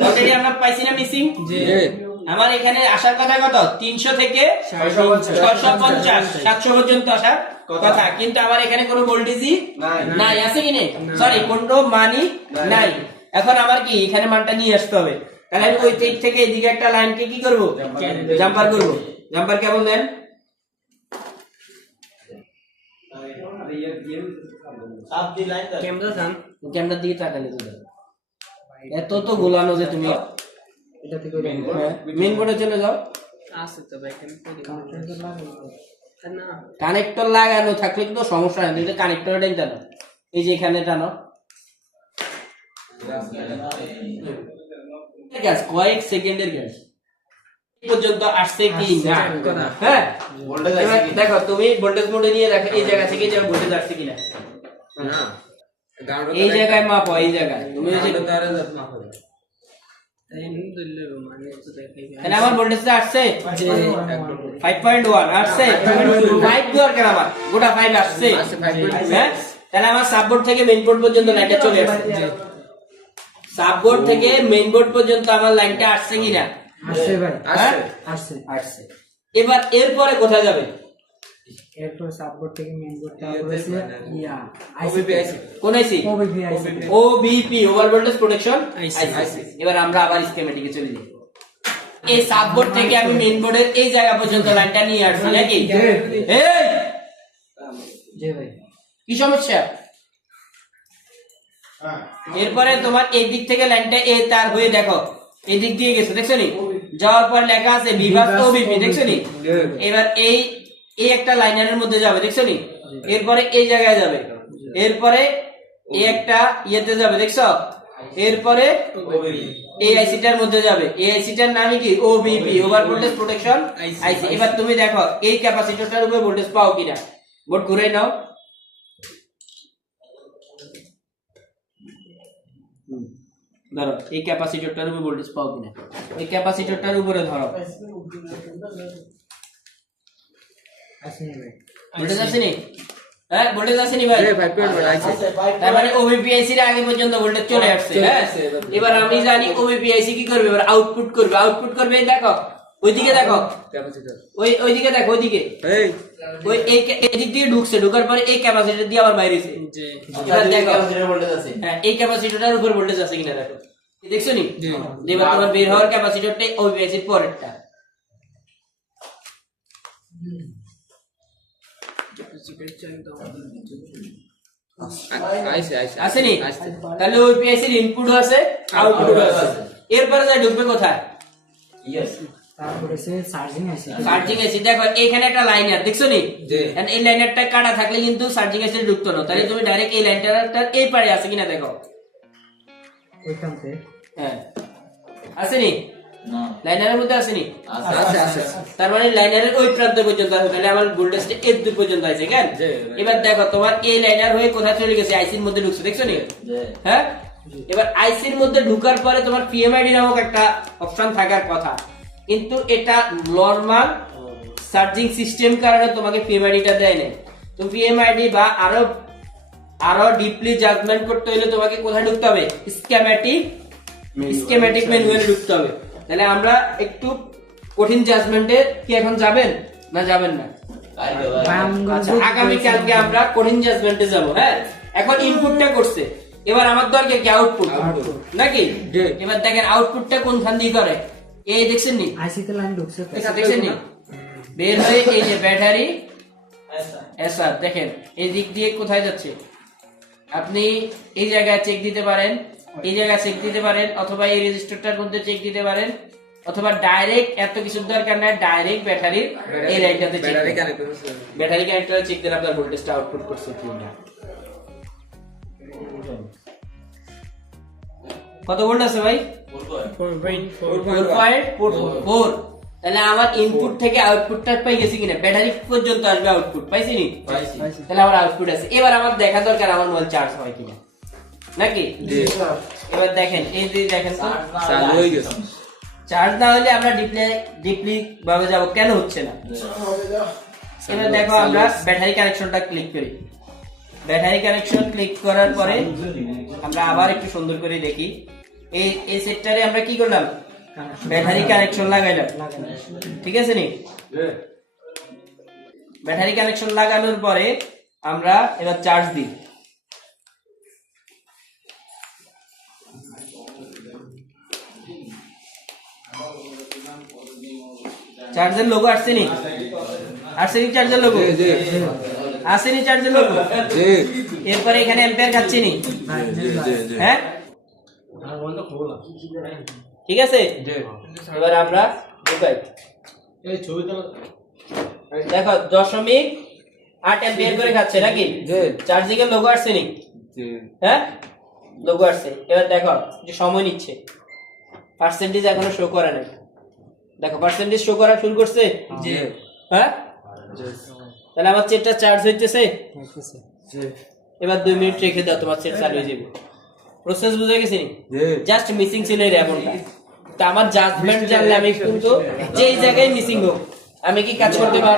অলরেডি আমরা পাইছি না মিসিং? জি আমার এখানে আসার কথা কত? 300 থেকে 650 700 পর্যন্ত আসার কথা, কিন্তু আমার এখানে কোনো ভোল্টেজই নাই, আছে কি নেই? সরি, কোনো মানই নাই। এখন আমার কি এখানে মানটা নিয়ে আসতে হবে, তাহলে আমি ওই দিক থেকে এদিকে একটা লাইনকে কি করব? জাম্পার করব। জাম্পার কেমন দেন? সাপ দি লাইন দাও। ক্যামেরার দিকে তাকালে তো দেখো। এত তো গোলানো যে তুমি। এটা থেকে মেইন বোর্ডে চলে যাও। কানেক্টর লাগানো থাকলে কিন্তু সমস্যা নেই, কিন্তু কানেক্টরটাই টানো। এই যে এখানে টানো। গ্যাস কয়েক সেকেন্ডের গ্যাস পর্যন্ত আসছে কি না? হ্যাঁ, ভোল্টেজ এবার আছে কি? দেখো, তুমি ভোল্টেজ মোডে নিয়ে দেখো এই জায়গা থেকে যে ভোল্টেজ আসছে কিনা। না এই জায়গায় মাপো, এই জায়গায় তুমি ওই যে তাহলে আমার ভোল্টেজটা আসছে 5.1 আসছে। 5 দরকার আমার, গোটা 5 আসছে। হ্যাঁ, তাহলে আমার সাববোর্ড থেকে মেইন বোর্ড পর্যন্ত লাইনটা চলে আসছে। সাববোর্ড থেকে মেইন বোর্ড পর্যন্ত আমার লাইনটা আসছে কিনা? আসছে ভাই, হ্যাঁ, আসছে। এবার এরপরে কোথায় যাবে? এরপর সাববোর্ড থেকে মেইন বোর্ডটা করেছে ইয়া ওবিপি আইসি কোন আইসি? ওবিপি আইসি ওবিপি, ওভার ভোল্টেজ প্রোটেকশন আইসি। এবার আমরা আবার স্কিমেটিকে চলে যাই। এই সাববোর্ড থেকে আমি মেইন বোর্ডের এই জায়গা পর্যন্ত লাইনটা নিয়ে আসছি নাকি? এই জি ভাই, কি সমস্যা? এরপরে তোমার এই দিক থেকে লাইনটা এই তার হয়ে দেখো এই দিক দিয়ে গেছে, দেখছো নি? যাওয়ার পর লেখা আছে বিভাগ ওবিপি, দেখছো নি? এবার এই একটা লাইনারের মধ্যে যাবে, দেখছো নি? এরপরে এই জায়গায় যাবে, এরপরে এই একটা ইয়েতে যাবে, দেখছো? এরপরে এই আইসিটার মধ্যে যাবে, এই আইসিটার নামই কি? ওবিপি, ওভার ভোল্টেজ প্রোটেকশন আইসি। এবার তুমি দেখো এই ক্যাপাসিটরটার উপরে ভোল্টেজ পাও কিনা, বোর্ড ঘুরে নাও। ধরো এই ক্যাপাসিটরটার উপরে ভোল্টেজ পাও কিনা, এই ক্যাপাসিটরটার উপরে ধরো আসেনি ভাই, ভোল্টেজ আসেনি? হ্যাঁ, ভোল্টেজ আসেনি ভাই। 5.1 আইসি তার মানে ওবিপিআইসি এর আগে পর্যন্ত ভোল্টেজ চলে আসছে। হ্যাঁ, এবার আমি জানি ওবিপিআইসি কি করবে, এবার আউটপুট করবে। এই দেখো ওইদিকে, দেখো ক্যাপাসিটর ওইদিকে, দেখো ওইদিকে, এই ওই এদিক দিয়ে ঢুকছে, ঢোকার পরে এই ক্যাপাসিটর দিয়ে আবার বাইরেছে। এবার দেখো, ভোল্টেজ আছে। হ্যাঁ, এই ক্যাপাসিটরটার উপর ভোল্টেজ আছে কিনা দেখো, দেখছো নি? এবার তোমার বের হওয়ার ক্যাপাসিটরটাই ওবিপিআইসির পরেরটা। আইসি আইসি আসেনি? আসছে। তাহলে ওবিপিআইসির ইনপুট আছে, আউটপুট আছে। এরপরে যা ঢুকবে কোথায়? ইয়েস। তারপরে সে চার্জিং আছে, চার্জিং এসি। দেখো এখানে একটা লাইনার, দেখছো নি? জি। And এই লাইনারটা কাটা থাকলে কিন্তু চার্জিং এসি ঢুকতো না, তাহলে তুমি ডাইরেক্ট এই লাইনটা এই পারে আছে কিনা দেখো। ওইখানতে হ্যাঁ, আসেনি? না লাইনারের মধ্যে আসেনি? আছে আছে তার মানে লাইনারের ওই প্রান্ত পর্যন্ত আছে, তাহলে আমার ভোল্টেজটা এর দূর পর্যন্ত আছে, কেন? জি। এবার দেখো তোমার এই লাইনার হয়ে কোথায় চলে গেছে? আইসির মধ্যে ঢুকছে, দেখছো নি? যে হ্যাঁ, এবার আইসির মধ্যে ঢুকার পরে তোমার পিএমআইডি নামক একটা অপশন থাকার কথা, কিন্তু এটা নরমাল চার্জিং সিস্টেম কারণে তোমাকে পিএমআইডিটা দেয় না। তো পিএমআইডি বা আরো ডিপলি জাজমেন্ট করতে হলে তোমাকে কোথায় ঢুকতে হবে? স্কিমেটিক ম্যানুয়ালে ঢুকতে হবে। তাহলে আমরা একটু কঠিন জাজমেন্টে কি এখন যাবেন না যাবেন না? আচ্ছা, আগামী কালকে আমরা কঠিন জাজমেন্টে যাব। হ্যাঁ, এখন ইনপুটটা করছে, এবার আমার দরকার কি আউটপুট নাকি? এবার দেখেন আউটপুটটা কোনখান দিয়ে করে, এই দেখছেন নি? আইসিতে লাইন ঢুকছে তো। দেখছেন নি? বের হয়ে এই যে ব্যাটারি এসআর, দেখেন এই দিক দিয়ে কোথায় যাচ্ছে। আপনি এই জায়গায় চেক দিতে পারেন, এই জায়গায় চেক দিতে পারেন, অথবা এই রেজিস্টারটার মধ্যে চেক দিতে পারেন, অথবা ডাইরেক্ট এত কিছু দরকার নাই, ডাইরেক্ট ব্যাটারির এই লাইনটাতে চেক ব্যাটারি দিন। কানেক্ট করছে ব্যাটারি কানেক্টরে চেক দেন আপনার ভোল্টেজটা আউটপুট করছে কিনা। কত ভোল্ট আছে ভাই? 4.4। তাহলে আমার ইনপুট থেকে আউটপুটটা পাই গেছি কিনা? ব্যাটারি পর্যন্ত আসবে আউটপুট, পাইছি নি? তাহলে আমার আউটপুট আছে। এবার আমার দেখা দরকার আমার মোবাইল চার্জ হয় কিনা, নাকি? এবার দেখেন এই যে দেখেন তো চালু হয়ে গেছে। চার্জ না হলে আমরা ডিপলি ভাবে যাব, কেন হচ্ছে না? এবার দেখো আমরা ব্যাটারি কানেকশনটা ক্লিক করি। ব্যাটারি কানেকশন ক্লিক করার পরে আমরা আবার একটু সুন্দর করে দেখি, এই সেক্টরে আমরা কি করলাম? ব্যাটারি কানেকশন লাগাইলাম, ঠিক আছে নি? ব্যাটারি কানেকশন লাগানোর পরে আমরা এবার চার্জ দিই। চার্জের লোগো আসছে নি? আসছে নি চার্জের লোগো? আসছে নি চার্জের লোগো? এরপরে এখানে অ্যাম্পিয়ার খাচ্ছে নি? হ্যাঁ, ঠিক আছে। এবার আমরা ঢুকাই, দেখো 0.8 অ্যাম্পিয়ার করে খাচ্ছে নাকি? চার্জিং এর লোগো আসছে নি? হ্যাঁ, লোগো আসছে। এবার দেখো যে সময় নিচ্ছে, পার্সেন্টেজ এখনো শো করা নাই। দেখো পার্সেন্টেজ শো করা শুরু করছে। হ্যাঁ, তাহলে আমার সেটটা চার্জ হইতেছে। এবার 2 মিনিট রেখে দাও, তোমার সেট চালু হয়ে যাবে। প্রসেস বুঝে গেছি নি? জাস্ট মিসিং ছিল এই রেবনটা। তো আমার জাজমেন্ট জানলে আমি কিন্তু যেই জায়গায় মিসিং হোক আমি কি কাজ করতে পারবো।